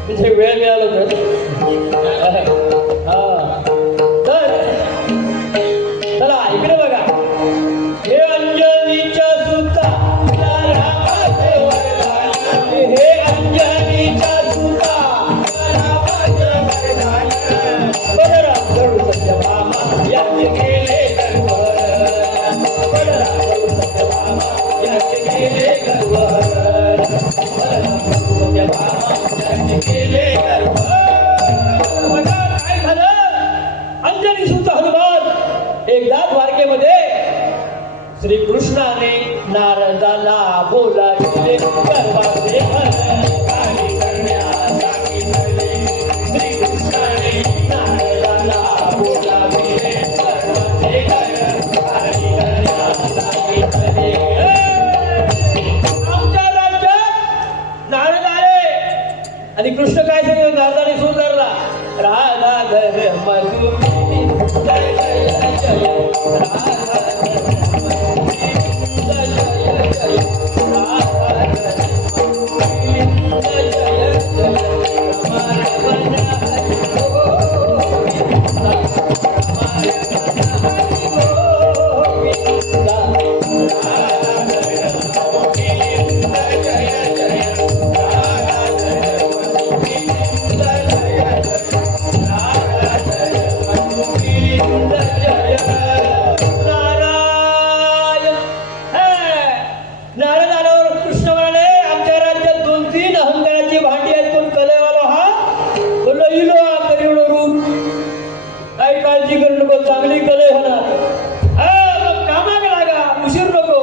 तिथे वेळ मिळाला तर चला इकडे बघा. हे अंजनीच्या सुता हे अंजनीच्या सुता बलराम गरुड सत्यभामा यांचे गेले गरुड बलराम गरुड सत्यभामा यांचे गेले गरुड बलराम गरुड सत्यभामा यांचे गेले गरुड. बघा काय झालं. अंजनी सुत हनुमान एकदा द्वारकेमध्ये श्रीकृष्णाने नारदाला बोलाविले गर्भाचे काही करण्यासाठी ठरले. श्रीकृष्णाने नारदाला बोलाविले गर्भाचे काही करण्यासाठी ठरले. आमच्या राज्यात नारद आले आणि कृष्ण काय सांगितलं. नारदाने सूर धरला. राधा धर मधुरी जय जय जय राधा चांगली कले होणार. मग कामाक लागा उशीर नको.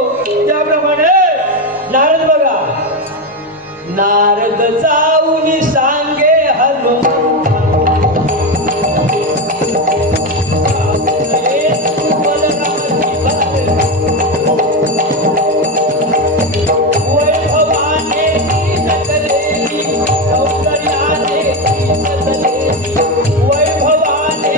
त्याप्रमाणे नारद बघा. नारद जाऊन सांगे हनुमान वैभवाने नटलेली सौंदर्याने वैभवाने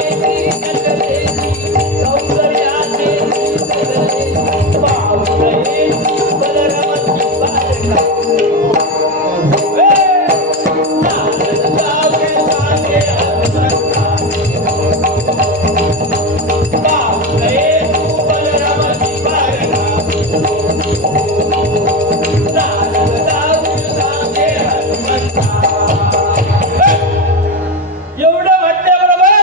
एवढं म्हटल्याबरोबर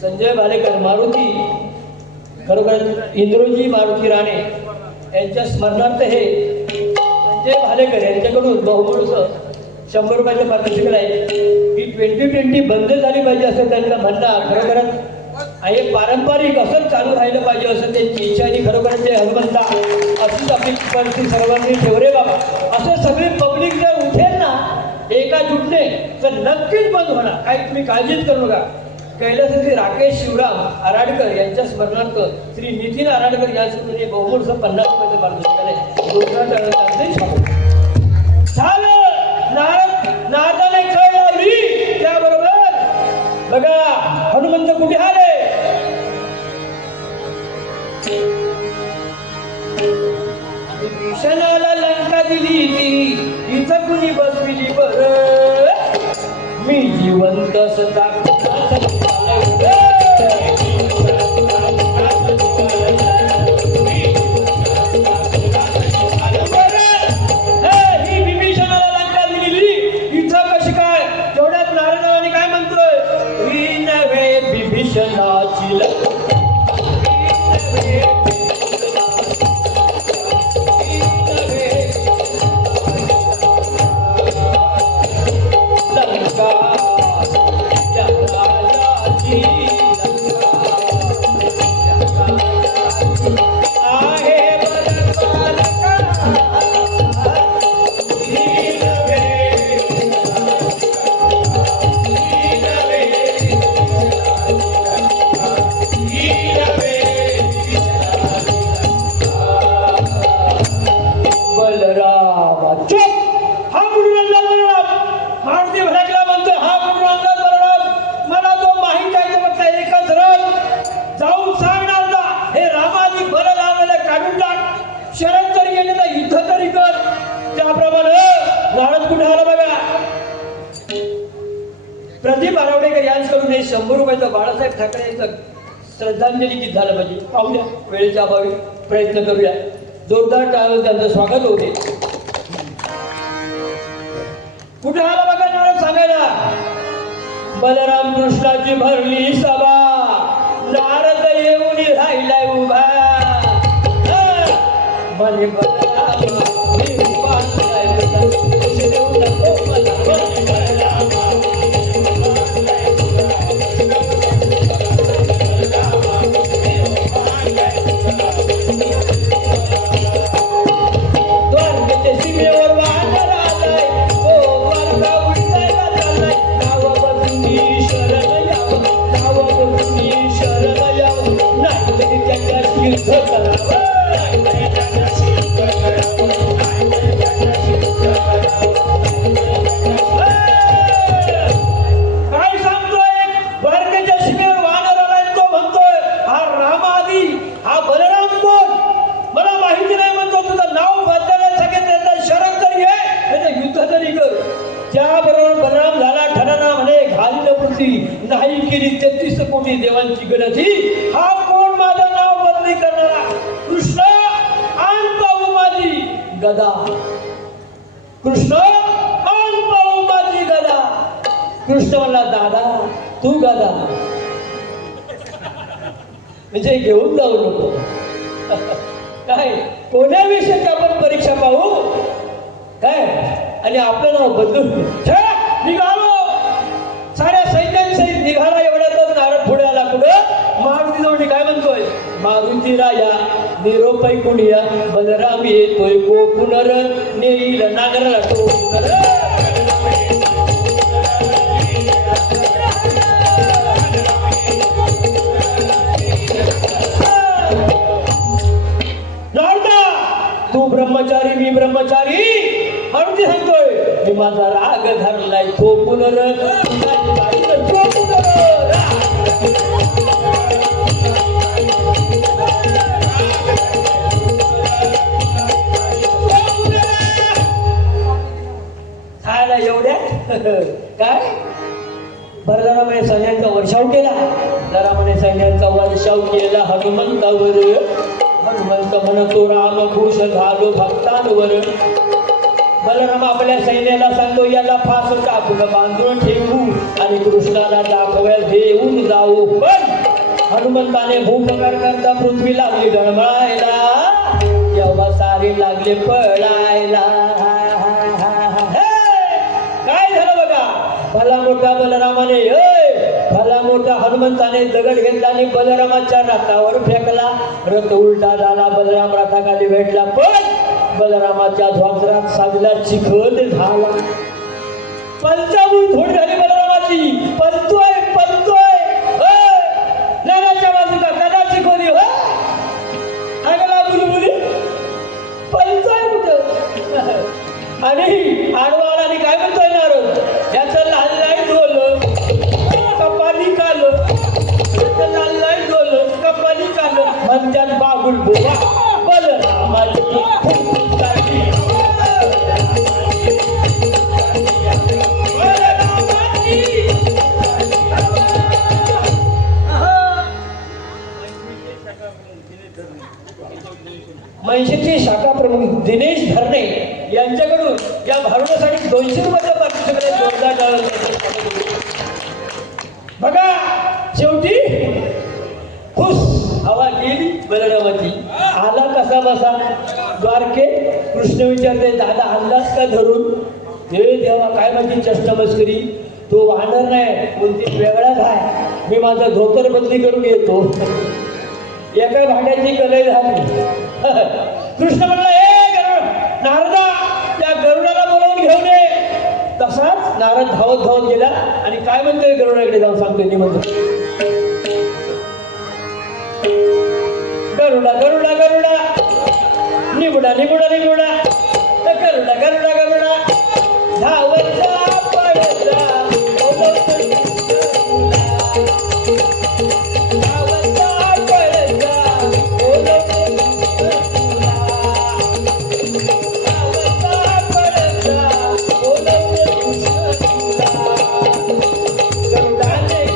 संजय भालेकर मारुती खरोखर इंद्रोजी मारुती राणे यांच्या स्मरणार्थ हे संजय भालेकर यांच्याकडून बहुमूळ 100 रुपयाचं पारितोषिक आहे. ही 2020 बंद झाली पाहिजे असं त्यांचं म्हणणं. खरोखरच हे पारंपरिक असंच चालू राहिलं पाहिजे असं त्यांची इच्छा. आणि खरोखर ते हनुमंता अशीच आपली परिस्थिती सर्वांनी ठेव रे बाबा. असं सगळी पब्लिक जर उठेल ना एकाजुटने तर नक्कीच बंद होणार. काही तुम्ही काळजीच करू नका. कैलासचे राकेश शिवराम आराडकर यांच्या स्मरणार्थ श्री नितीन आराडकर यांच्याकडून बहुमूळ 50 रुपयाचं पारितोषिक झालं. नारदाने कळ लावली. त्याबरोबर बघा हनुमंत कुठे आले. भीषणाला लंका दिली ती इथं कुणी बसविली बर. मी जिवंत सदा विभीषणाची डान्स करून हे 100 रुपयाचं बाळासाहेब ठाकरेंचं श्रद्धांजली गीत झालं पाहिजे. पाहूया, वेळेच्या अभावी प्रयत्न करूया. जोरदार टाळ्याने त्यांचं स्वागत होते. कुठे आला बघा नारद सांगायला. बलराम कृष्णाची भरली सभा, नारद येऊन राहिलाय उभा. म्हणे बलराम मी उपास राहिलो, तुझे देऊ नको मला. म्हणे बलराम द्वारकेच्या सीमेवर वानर आलाय, ओ द्वारका उलटायला चाललाय. नावावरून शरण यावं, नावावरून शरण यावं, नाही तरी त्याच्या तीर्थ करावं. काय सांगतोय? द्वारकेच्या सीमेवर वानर आलाय, तो म्हणतोय हा रामादी, हा बलराम कोण मला माहिती नाही. म्हणतो तुझं नाव बदलण्यासाठी त्याचा शरण तरी आहे, त्याचं युद्ध तरी कर. त्याबरोबर बलराम झाला ठराना, म्हणे घालील पृथ्वी नाही केली 33 कोटी देवांची गणती. हा कोण माझं नाव बदली करणारा? कृष्ण आण पाहू माझी गदा. कृष्ण आण पाहू माझी गदा. कृष्ण म्हणला दादा तू गदा म्हणजे घेऊन जाऊ नको. काय कोणाविषयी आपण परीक्षा पाहू काय आणि आपलं नाव बदलून निघालो. साऱ्या सैन्यांसहित निघाला. एवढ्यातच नारद पुढे आला. कुठं? मारुती जवळ. काय म्हणतोय? मारुती राया निरोप ऐकूया, बलराम येतोय कोपुनर, नेईल नागराला टोपुनर. तू ब्रह्मचारी मी ब्रह्मचारी. मारुती सांगतोय मी माझा राग धरलाय थोपुनर. एवढ्यात काय बलरामाने सैन्यांचा वर्षाव केला. बलरामाने सैन्यांचा वर्षाव केला हनुमंतावर. हनुमंत म्हणतो राम खुश झालो भक्तांवर. बलराम आपल्या सैन्याला सांगतो याला फास टाकून बांधून ठेवू आणि कृष्णाला दाखव्या देऊन जाऊ. पण हनुमंताने भूपकार करता पृथ्वी लागली डळमळायला, तेव्हा सारे लागले पळायला. काय झालं बघा. भला मोठा बलरामाने भला मोठा हनुमंताने दगड घेतला आणि बलरामाच्या रथावर फेकला. रथ उलटा झाला. बलराम रथाखाली भेटला. पण बलरामाच्या ध्वजरात साजला चिखल झाला. पंचामूळ थोडी झाली बलरामाची. पलतोय पलतोय नानाच्या बाजूला कदा चिखोली आगला बुलबुली पलतोय कुठं. आणि आडवा आणि काय म्हणतोय नारद याचं लाल लाईट डोल कपाली काल, याचं लाल लाईट डोल कपाली काल म्हणतात बाबुल बोवा बलरामाची. महिषीचे शाखा प्रमुख दिनेश धरणे यांच्याकडून या भारुडासाठी 200 रुपयाचं पारितोषिक जोरदार टाळ्या. बघा शेवटी खुश हवा गेली बलरामाची. आला कसा बसा द्वारके. कृष्ण विचारते दादा आणलास का धरून? हे देवा काय माझी चष्ट मस्करी. तो वाहणार नाही कोणती वेगळाच आहे. मी माझा धोतर बदली करून येतो. एका भांड्याची कलई झाली. कृष्ण म्हणला नारदा त्या गरुडाला बोलावून घेऊन ये. तसाच नारद धावत धावत गेला आणि काय म्हणतोय गरुडाकडे जाऊन सांगतोय म्हणतो गरुडा गरुडा गरुडा निबुडा निबुडा निबुडा गरुडा गरुडा गरुडा धावता पळता गरुडाने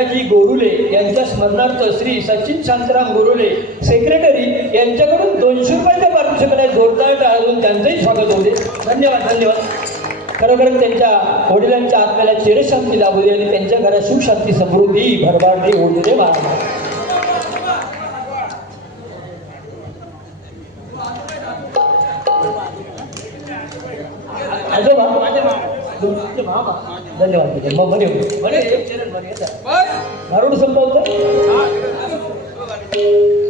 सयाजी गोरुले यांच्या स्मरणार्थ श्री सचिन शांताराम गोरुले सेक्रेटरी यांच्याकडून 200 रुपयाच्या पारितोषिकाने जोरदार टाळ्या वाजवून त्यांचंही स्वागत होते. धन्यवाद धन्यवाद. खरोखर त्यांच्या वडिलांच्या आत्म्याला चिरशांती लाभू दे आणि त्यांच्या घरात सुख शांती समृद्धी भरभराटी होऊ दे महाराज. आजोबा तुमचे मामा धन्यवाद. मग म्हणे भारूड संपवतो.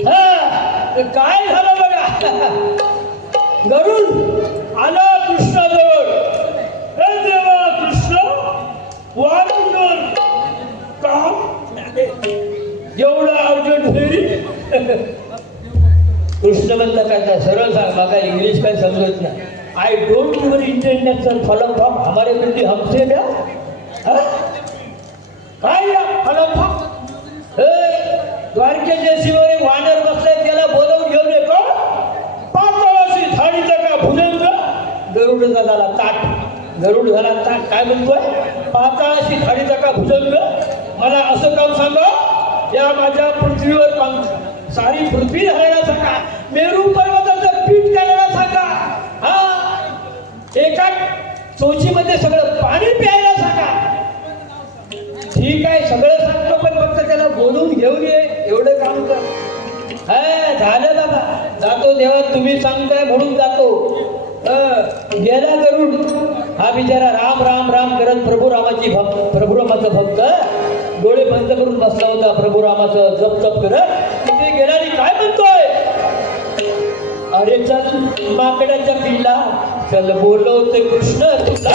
हा काय झालं बघा. गरुड आला कृष्णाजवळ. हे देवा कृष्ण वारंवार काम एवढं अर्जंट फेरी. कृष्ण म्हणता काय सरळ सांग मला इंग्लिश काय समजत नाही. आई डोंट युअर इंटरनॅशनल फलम फॉर्म हमारे बिल्डी हमसे द्या. काय या फलम फॉर्म. द्वारकेच्या शिवाय वानर बसलाय त्याला बोलवून घेऊन येतो. पातळाशी थाळीचा का भुजंग. गरुड झाला ताट. गरुड झाला ताट. काय म्हणतोय पातळाशी थाळीचा का भुजंग. मला असं काम सांगा या माझ्या पृथ्वीवर सारी पृथ्वी हरण्याला सांगा. मेरू पर्वताचं पीठ करायला सांगा. एका चोचीमध्ये सगळं पाणी प्यायला सांगा. ठीक आहे सगळं सांगतो पण फक्त त्याला बोलून घेऊन ये एवढं काम कर. झालं बाबा जातो देवा तुम्ही सांगताय म्हणून जातो. गेला गरुड. हा बिचारा राम राम राम करत प्रभू रामाचा भक्त डोळे बंद करून बसला होता. प्रभू रामाचं जप जप करत तिथे गेला आणि काय म्हणतोय. अरे चल माकडाच्या पिल्ला चल बोलवते कृष्ण तुला.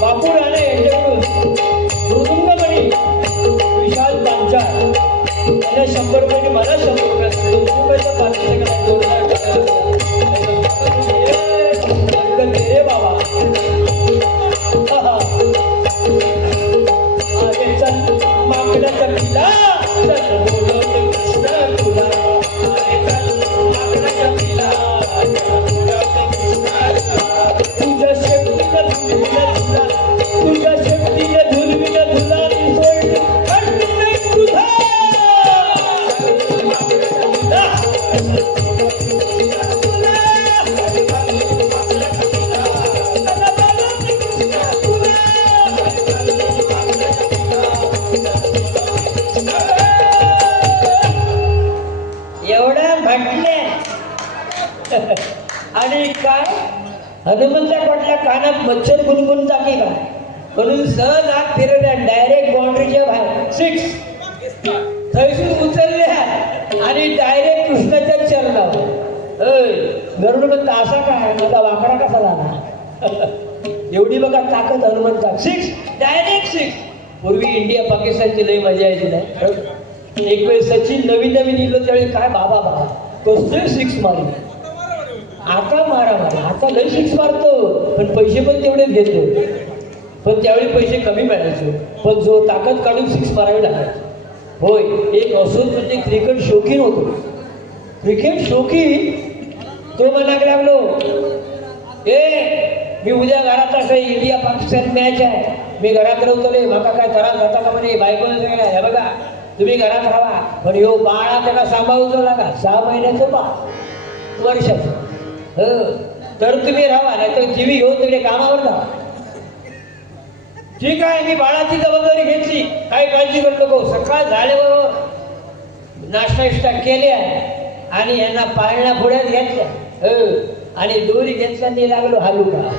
बापू राणे यांच्याकडून मृदुंगमणी विशाल पांचाळ त्यांना 100 रुपये मला 100 रुपये 200 रुपयाचा रे बाबा. अरे चल माकडाच्या पिल्ला चल बोलवते कृष्ण तुला. अरे चल माकडाच्या पिल्ला तुझ्या शक्तीनं धुलविलं तुला. तुझ्या शक्तीनं धुलविलं तुला तुझा. एवढा म्हटले आणि काय हनुमंता पाटल्या कानात मच्छर गुणगुण टाकी का म्हणून सहज आत फिरवल्या. डायरेक्ट बाउंड्रीच्या बाहेर 6 थैसून उचलल्या आणि डायरेक्ट कृष्णाच्या चरणावर. गरुड म्हणता असा काय माझा वाकडा कसा झाला. एवढी बघा ताकद हनुमंता. 6 डायरेक्ट 6. पूर्वी इंडिया पाकिस्तानची लई मजा यायची नाही. एक वेळ सचिन नवीन इलो त्यावेळी काय बाबा बाबा कसं 6 मारले. आता मारा आता लई 6 मारतो पण पैसे पण तेवढेच घेतो. पण त्यावेळी पैसे कमी मिळायचे पण जो ताकद काढून 6 मारावी लागायची. होय एक असोच म्हणजे क्रिकेट शौकीन होतो. क्रिकेट शौकीन तो म्हणायला लागलो मी उद्या घरात असं इंडिया पाकिस्तान मॅच आहे मी घरात राहतो रे माका काय त्रास जाता का म्हणे. बायकोने हे बघा तुम्ही घरात राहा पण ह्यो बाळा त्याला सांभाळून लागा. 6 महिन्याचं बाळ वर्षाचं. तर तुम्ही राहा नाही तर टीव्ही घेऊन तिकडे कामावर जा. ठीक आहे मी बाळाची जबाबदारी घेतली काही काळजी करू नको. सकाळ झाल्याबरोबर नाश्ता केल्या आणि यांना पाळण्या पुढ्यात घेतल्या आणि दोरी घेतल्याने लागलो हालू का.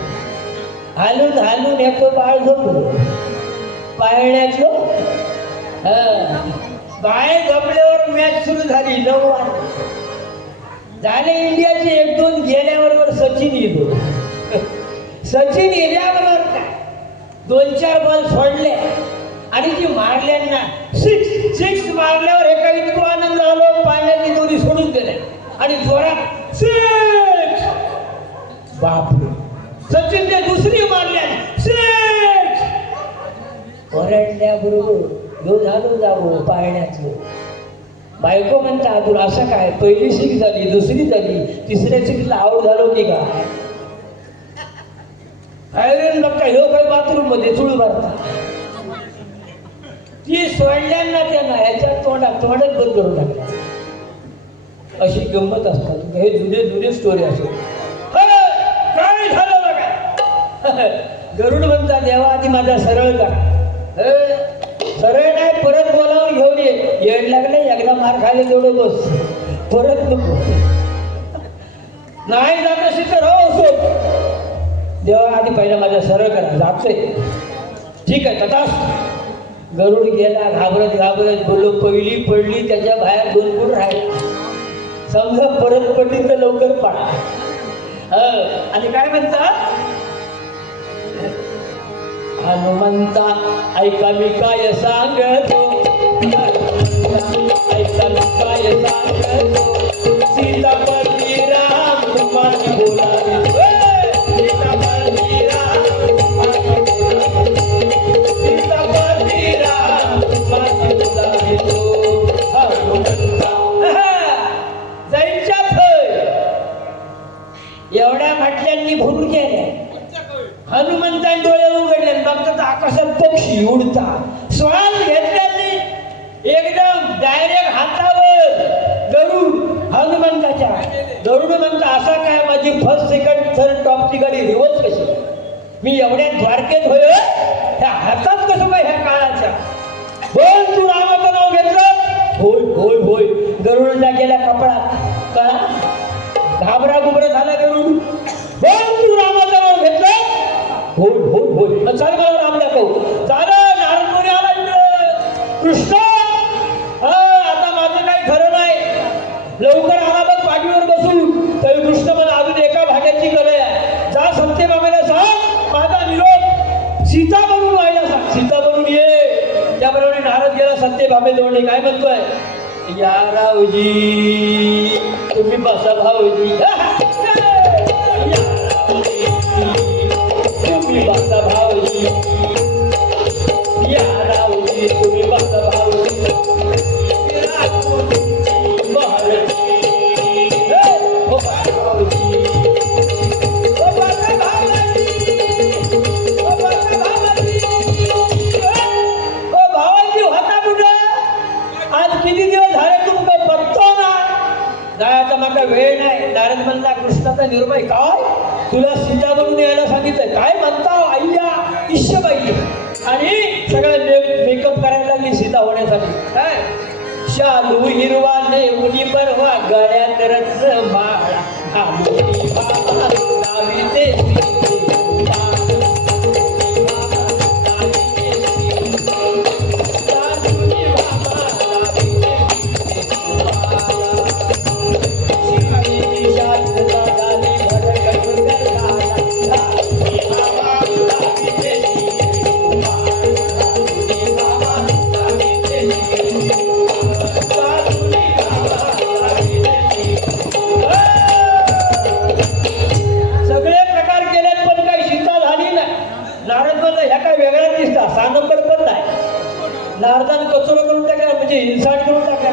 हालून याचं बाळ झोपलो पाळण्यातलो. बाळ झोपल्यावर मॅच सुरू झाली. 9 झाले इंडियाचे 1-2 गेल्याबरोबर सचिन येतो. सचिन येण्याबरोबर काय 2-4 बॉल सोडले आणि ती मारल्यांना 6 मारल्यावर एका इतको आनंद झालो पाण्याची दोरी सोडून दिल्या आणि जोरात 6. बापरे सचिनने दुसरी मारल्या 6. रडण्याबरोबर ह्यो झालो जावो पाळण्याचं. बायको म्हणता तुला असं काय, पहिली सीट झाली, दुसरी झाली, तिसऱ्या सीटला आऊट झालो की का आयरन बघता ह्यो काही बाथरूम मध्ये चुळ भरता. ती सोडल्यांना त्यांना ह्याच्या तोंडात बंद करून टाकला. अशी गंमत असतात. हे जुने जुने स्टोरी असतात. काय झालं बघा. गरुड म्हणता देवा आधी माझा सरळ का. सरळ नाही, परत बोलावून घेऊन येड लागले. एकदा मार खायला तेवढं बस, परत नको. नाही जात असेल तर हो असो, देवा आधी पहिला माझा सरळ करा. जातोय ठीक आहे तथाच. गरुड गेला घाबरत घाबरत. बोललो पहिली पडली त्याच्या बाहेर 2 फूट राहील. समजा परत पडली तर लवकर पाड. आणि काय म्हणतात हनुमंता ऐका मी काय सांगतो. ऐका मी काय सांगतो. सीतापती राम तुम्हाला बोलावे. सीतापती राम सीतापती राम तुम्हाला बोलावे. जायच्या एवढ्या म्हटल्यांनी भरून गेल्या. हनुमंतांनी डोळे उघडले. बघतात आकाशात पक्षी उडता. श्वास घेतल्याने एकदम डायरेक्ट हातावर गरुड हनुमंताच्या. गरुड म्हणता असा काय माझी फर्स्ट सेकंड थर्ड टॉपची गाडी रिवर्स कशी. मी एवढ्या द्वारकेत होय ह्या हातात कसं काय ह्या काळाच्या. बोल तू रामाचं नाव घेतलं. होय होय होय. गरुडला गेल्या कपडात कळा. घाबरा गुबरा झाला गरुड. बोल तू रामाचं नाव घेतलं. होय होय होय. चाल मला राम दाखव. चाल नारद मुनी आला कृष्ण. आता माझं काही खरं नाही. लवकर आला बघ पाठीवर बसून. तरी कृष्ण मला अजून एका भाग्याची गरज आहे. जा सत्यभामेला सांग माझा निरोप सीता बनून व्हायला सांग. सीता बनून ये. त्याबरोबर नारद गेला सत्यभामे जवळ. काय म्हणतोय या रावजी तुम्ही बसा भाऊजी. तुम्ही बसा भाऊजी. या रावजी तुम्ही बसा भाऊजी. भावाजी होता कुठं. आज किती दिवस झाले तुमचा पत्तो नाही. आता माझा वेळ नाही. नारद म्हणला कृष्णाचा निरुपाय काय तुला सीता बनून यायला सांगितलं. काय म्हणता आईया इष्यबाई. आणि सगळं मेकअप करायला लागली सीता होण्यासाठी. काय शालू हिरवा नेऊनी परवा गळ्यात रत्न माळा घालूनी बाबा नाविते नारदाने कचोरा करून टाकला. म्हणजे इन्साट करून टाकला.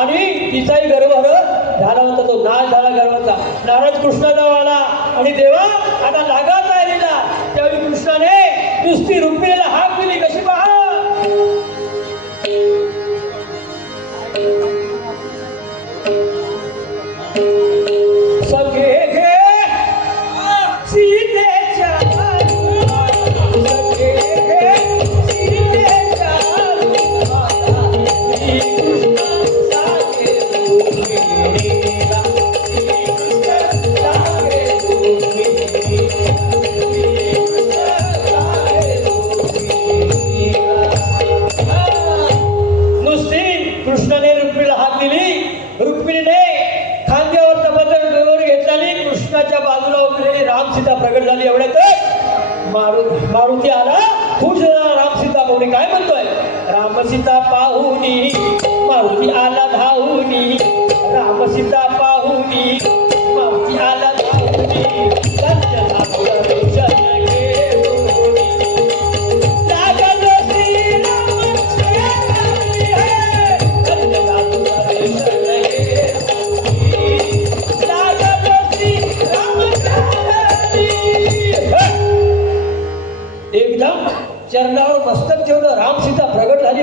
आणि तिचाही गर्व झाला होता. तो नाश झाला गर्वाचा. नारद कृष्णाजवळ आला आणि देवा आता लागा तयारीला. त्यावेळी कृष्णाने नुसती रुक्मिणीला हाक दिली. कशी पहा सगळे घे सीतेच्या कृष्णाने रुक्मिणीला हात दिली. रुक्मिणीने खांद्यावर तपतर डोर घेतली. कृष्णाच्या बाजूला उभलेली राम सीता प्रगट झाली. एवढ्यातच मारुती आला. खुश झाला राम सीता पाहुणी. काय म्हणतोय राम सीता पाहुणी. मारुती आला धावूनी. राम सीता पाहुणी. मारुती आला धावूनी. लागलो श्री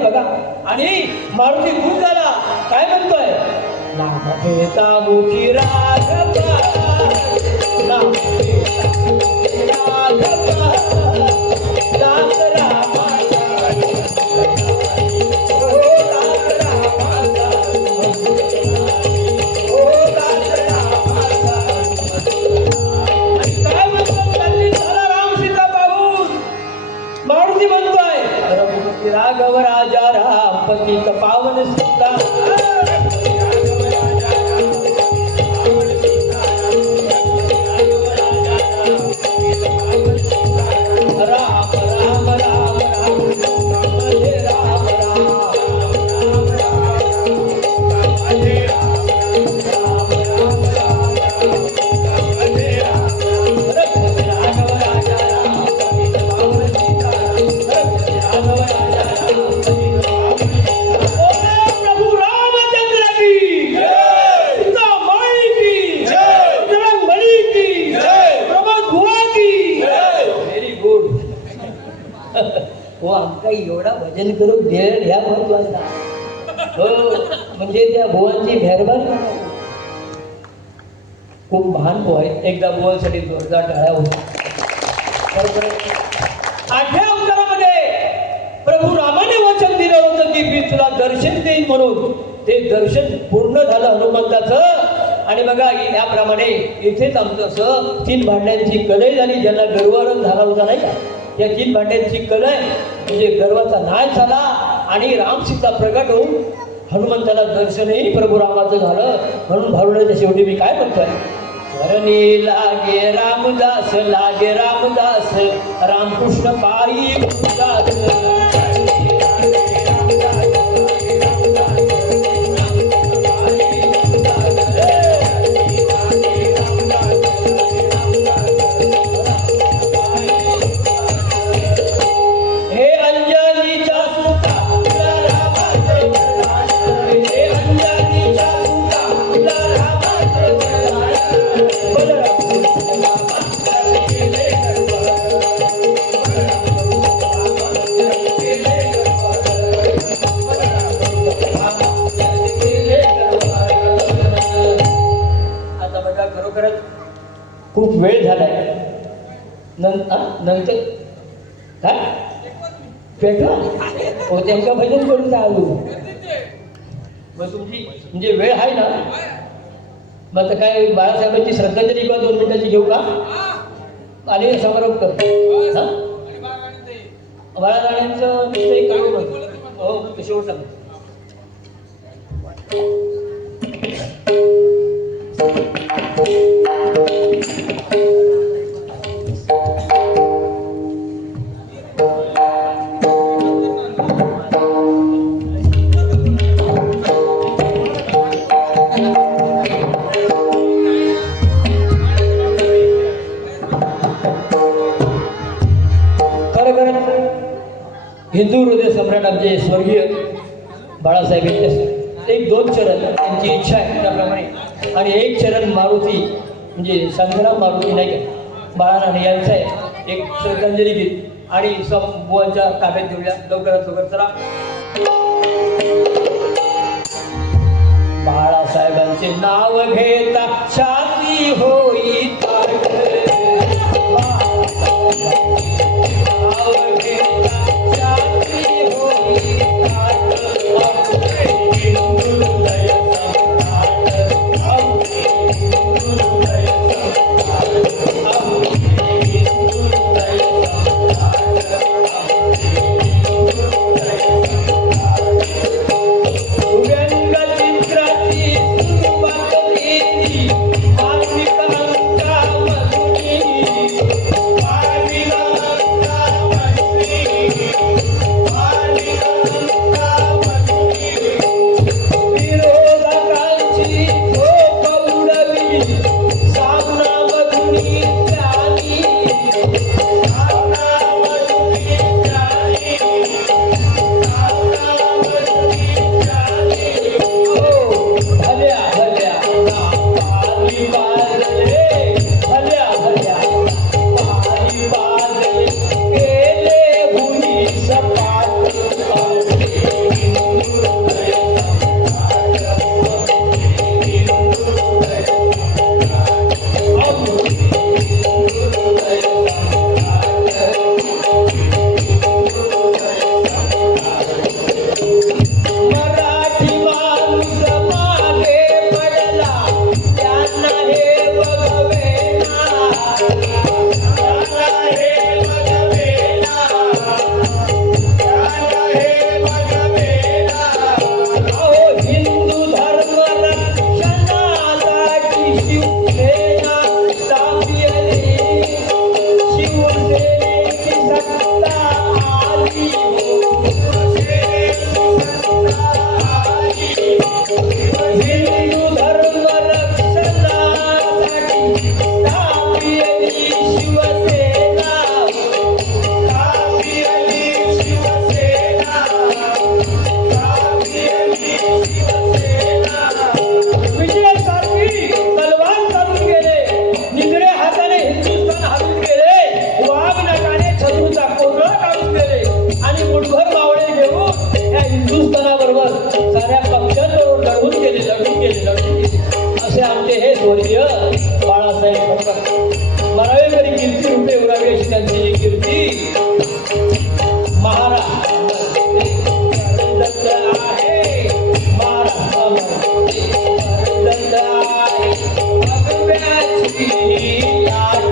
बघा. आणि मारुती खूप झाला, काय म्हणतोय? नाम घेता मुखी राघवा, नाम घेता मुखी राघवा, दास रामाचा, ओ दास रामाचा, ओ दास रामाचा. आणि काय म्हणतात त्यांनी झाला राम सीता पाहून? मारुती म्हणतोय रघुपती राघव राजा राम पतित पावन सीता, राम राम राम राम हरे राम राम हरे राम राम राम हरे राम. रघुपती राघव राजा राम पतित पावन सीता, रघुपती राघव राजा राम पतित पावन सीता. बोले प्रभु रामचंद्र की जय, सीता माई की जय, बजरंगबली की जय, प्रमोद बुआ की जय. Very good. हो आमका एवढा भजन करून देण ह्या महत्वाचा. हो म्हणजे त्या भुवांची मेहरबानी. खूप महान भुवा आहेत. एकदा भुवांसाठी जोरदार टाळ्या होत्या. बरोबर आहे. 8व्या अवतारामध्ये प्रभू रामाने वचन दिलं होतं की मी तुला दर्शन देईन म्हणून. ते दर्शन पूर्ण झालं हनुमंताचं. आणि बघा याप्रमाणे इथेच आमचं असं 3 भांड्यांची कलई झाली. ज्यांना गर्वारण झाला होता नाही का, या 3 भांड्यांची कलई म्हणजे गर्वाचा नाश झाला. आणि रामसीता प्रगट होऊन हनुमंताला दर्शनही प्रभू रामाचं झालं. म्हणून भारुडाच्या शेवटी मी काय म्हणतोय? चरणी लागे रामदास, लागे रामदास, रामकृष्ण पायी दास. हे अंजनीच्या सुता तुला रामाचे वरदान, हे अंजनीच्या सुता तुला रामाचे वरदान. आता बघा खरोखरच खूप वेळ झालाय. नंतर काय पेटवा हो त्यांच्या भजन करून चालू. मग तुमची म्हणजे वेळ आहे ना, मग आता काय बाळासाहेबांची श्रद्धांजली किंवा 2 मिनिटाची घेऊ का? आणि समारोप कर. हा बाळाराण्यांचं करू हो शेवट सांग. हिंदू हृदय सम्राट आमचे स्वर्गीय बाळासाहेब यांचे 1-2 चरण त्यांची इच्छा आहे त्याप्रमाणे. आणि 1 चरण मारुती म्हणजे संग्राम मारुती नाही का बाळाराणी यांचं आहे. एक श्रद्धांजली गीत आणि बुवांच्या ताब्यात देऊया लवकरात लवकर. चला बाळासाहेबांचे नाव घेता छाती होई ताठ, नाव घेता छाती होई ताठ, हिंदुहृदय सम्राट, हिंदुहृदय सम्राट, हिंदुहृदय सम्राट. व्यंगचित्राची सुरुवात केली मानविक अंकामधुनी, मानविक स्वर्गीय बाळासाहेब फडकर मरावेकरी कीर्ती रूपे उरावी अशी त्यांची जी कीर्ती महाराज दत्त आहे महाराज दत्त आहे भगव्याची लाट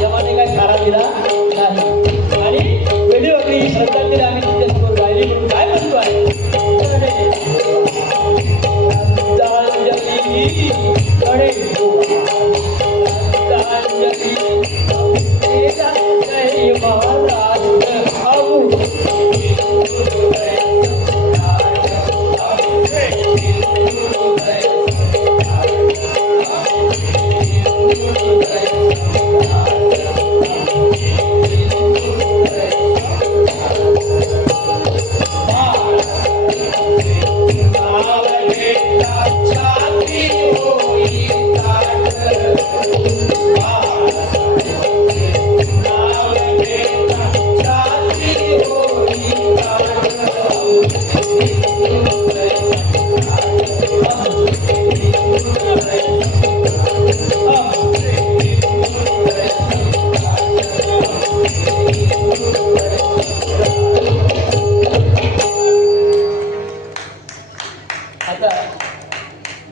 यमाने काय खारा दिला नाही आणि वेळी वगैरे श्रद्धांजली आम्ही तुमच्यासमोर गायली म्हणून काय म्हणतो आहे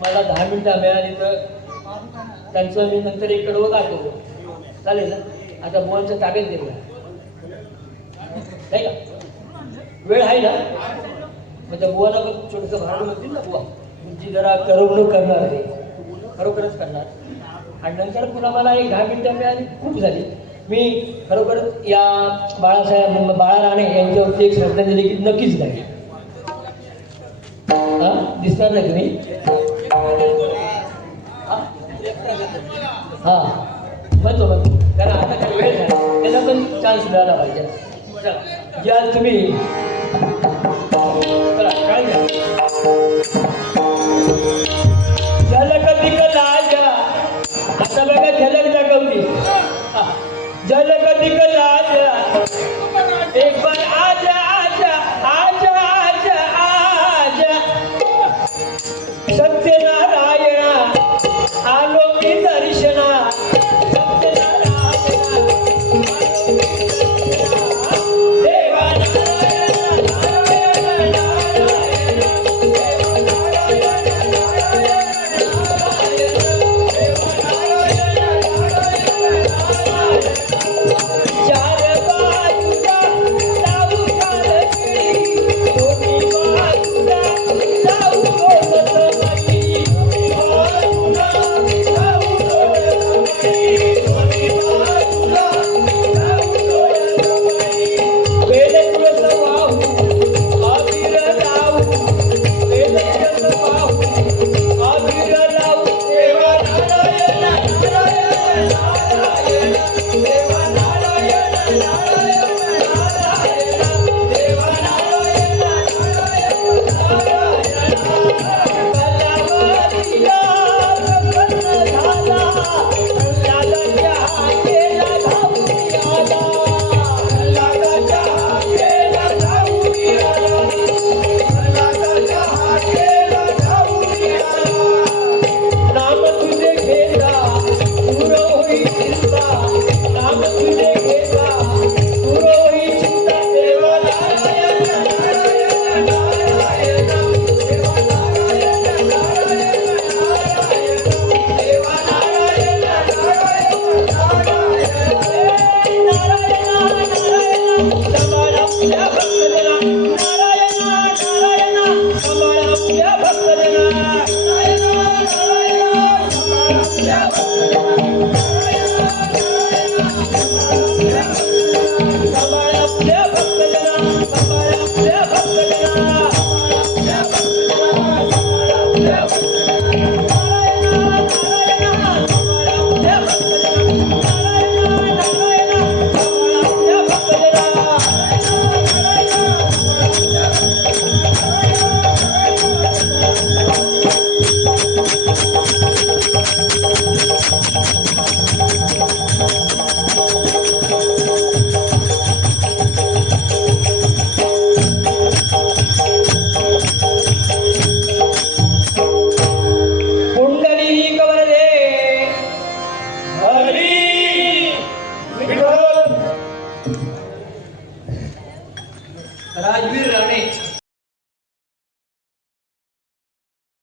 मला 10 मिनिटं मिळाली तर त्यांचं मी नंतर एक कडवं दाखवतो चालेल ना. आता बुवांच्या ताब्यात दिलं नाही का वेळ आहे ना मग त्या बुवाला छोटंसं भाडं म्हणतील ना बुवा तुमची जरा करवणूक करणार आहे खरोखरच करणार आणि नंतर पुन्हा मला एक 10 मिनिटं मिळाली खूप झाली. मी खरोखर या बाळासाहेब बाळा राणे यांच्यावरती एक श्रद्धांजली गीत नक्कीच गाईल. दिसणार नाही तुम्ही हा म्हणतो कारण आता काही वेळ झाला त्याला पण चान्स मिळाला पाहिजे. या तुम्ही चला काय झलक दिखला जा आता बघा झलक दाखवली झलक दिखला जा एक बार आजा आजा आजा आजा आजा सत्यनारायणा आलो मी दर्शना विठ्ठल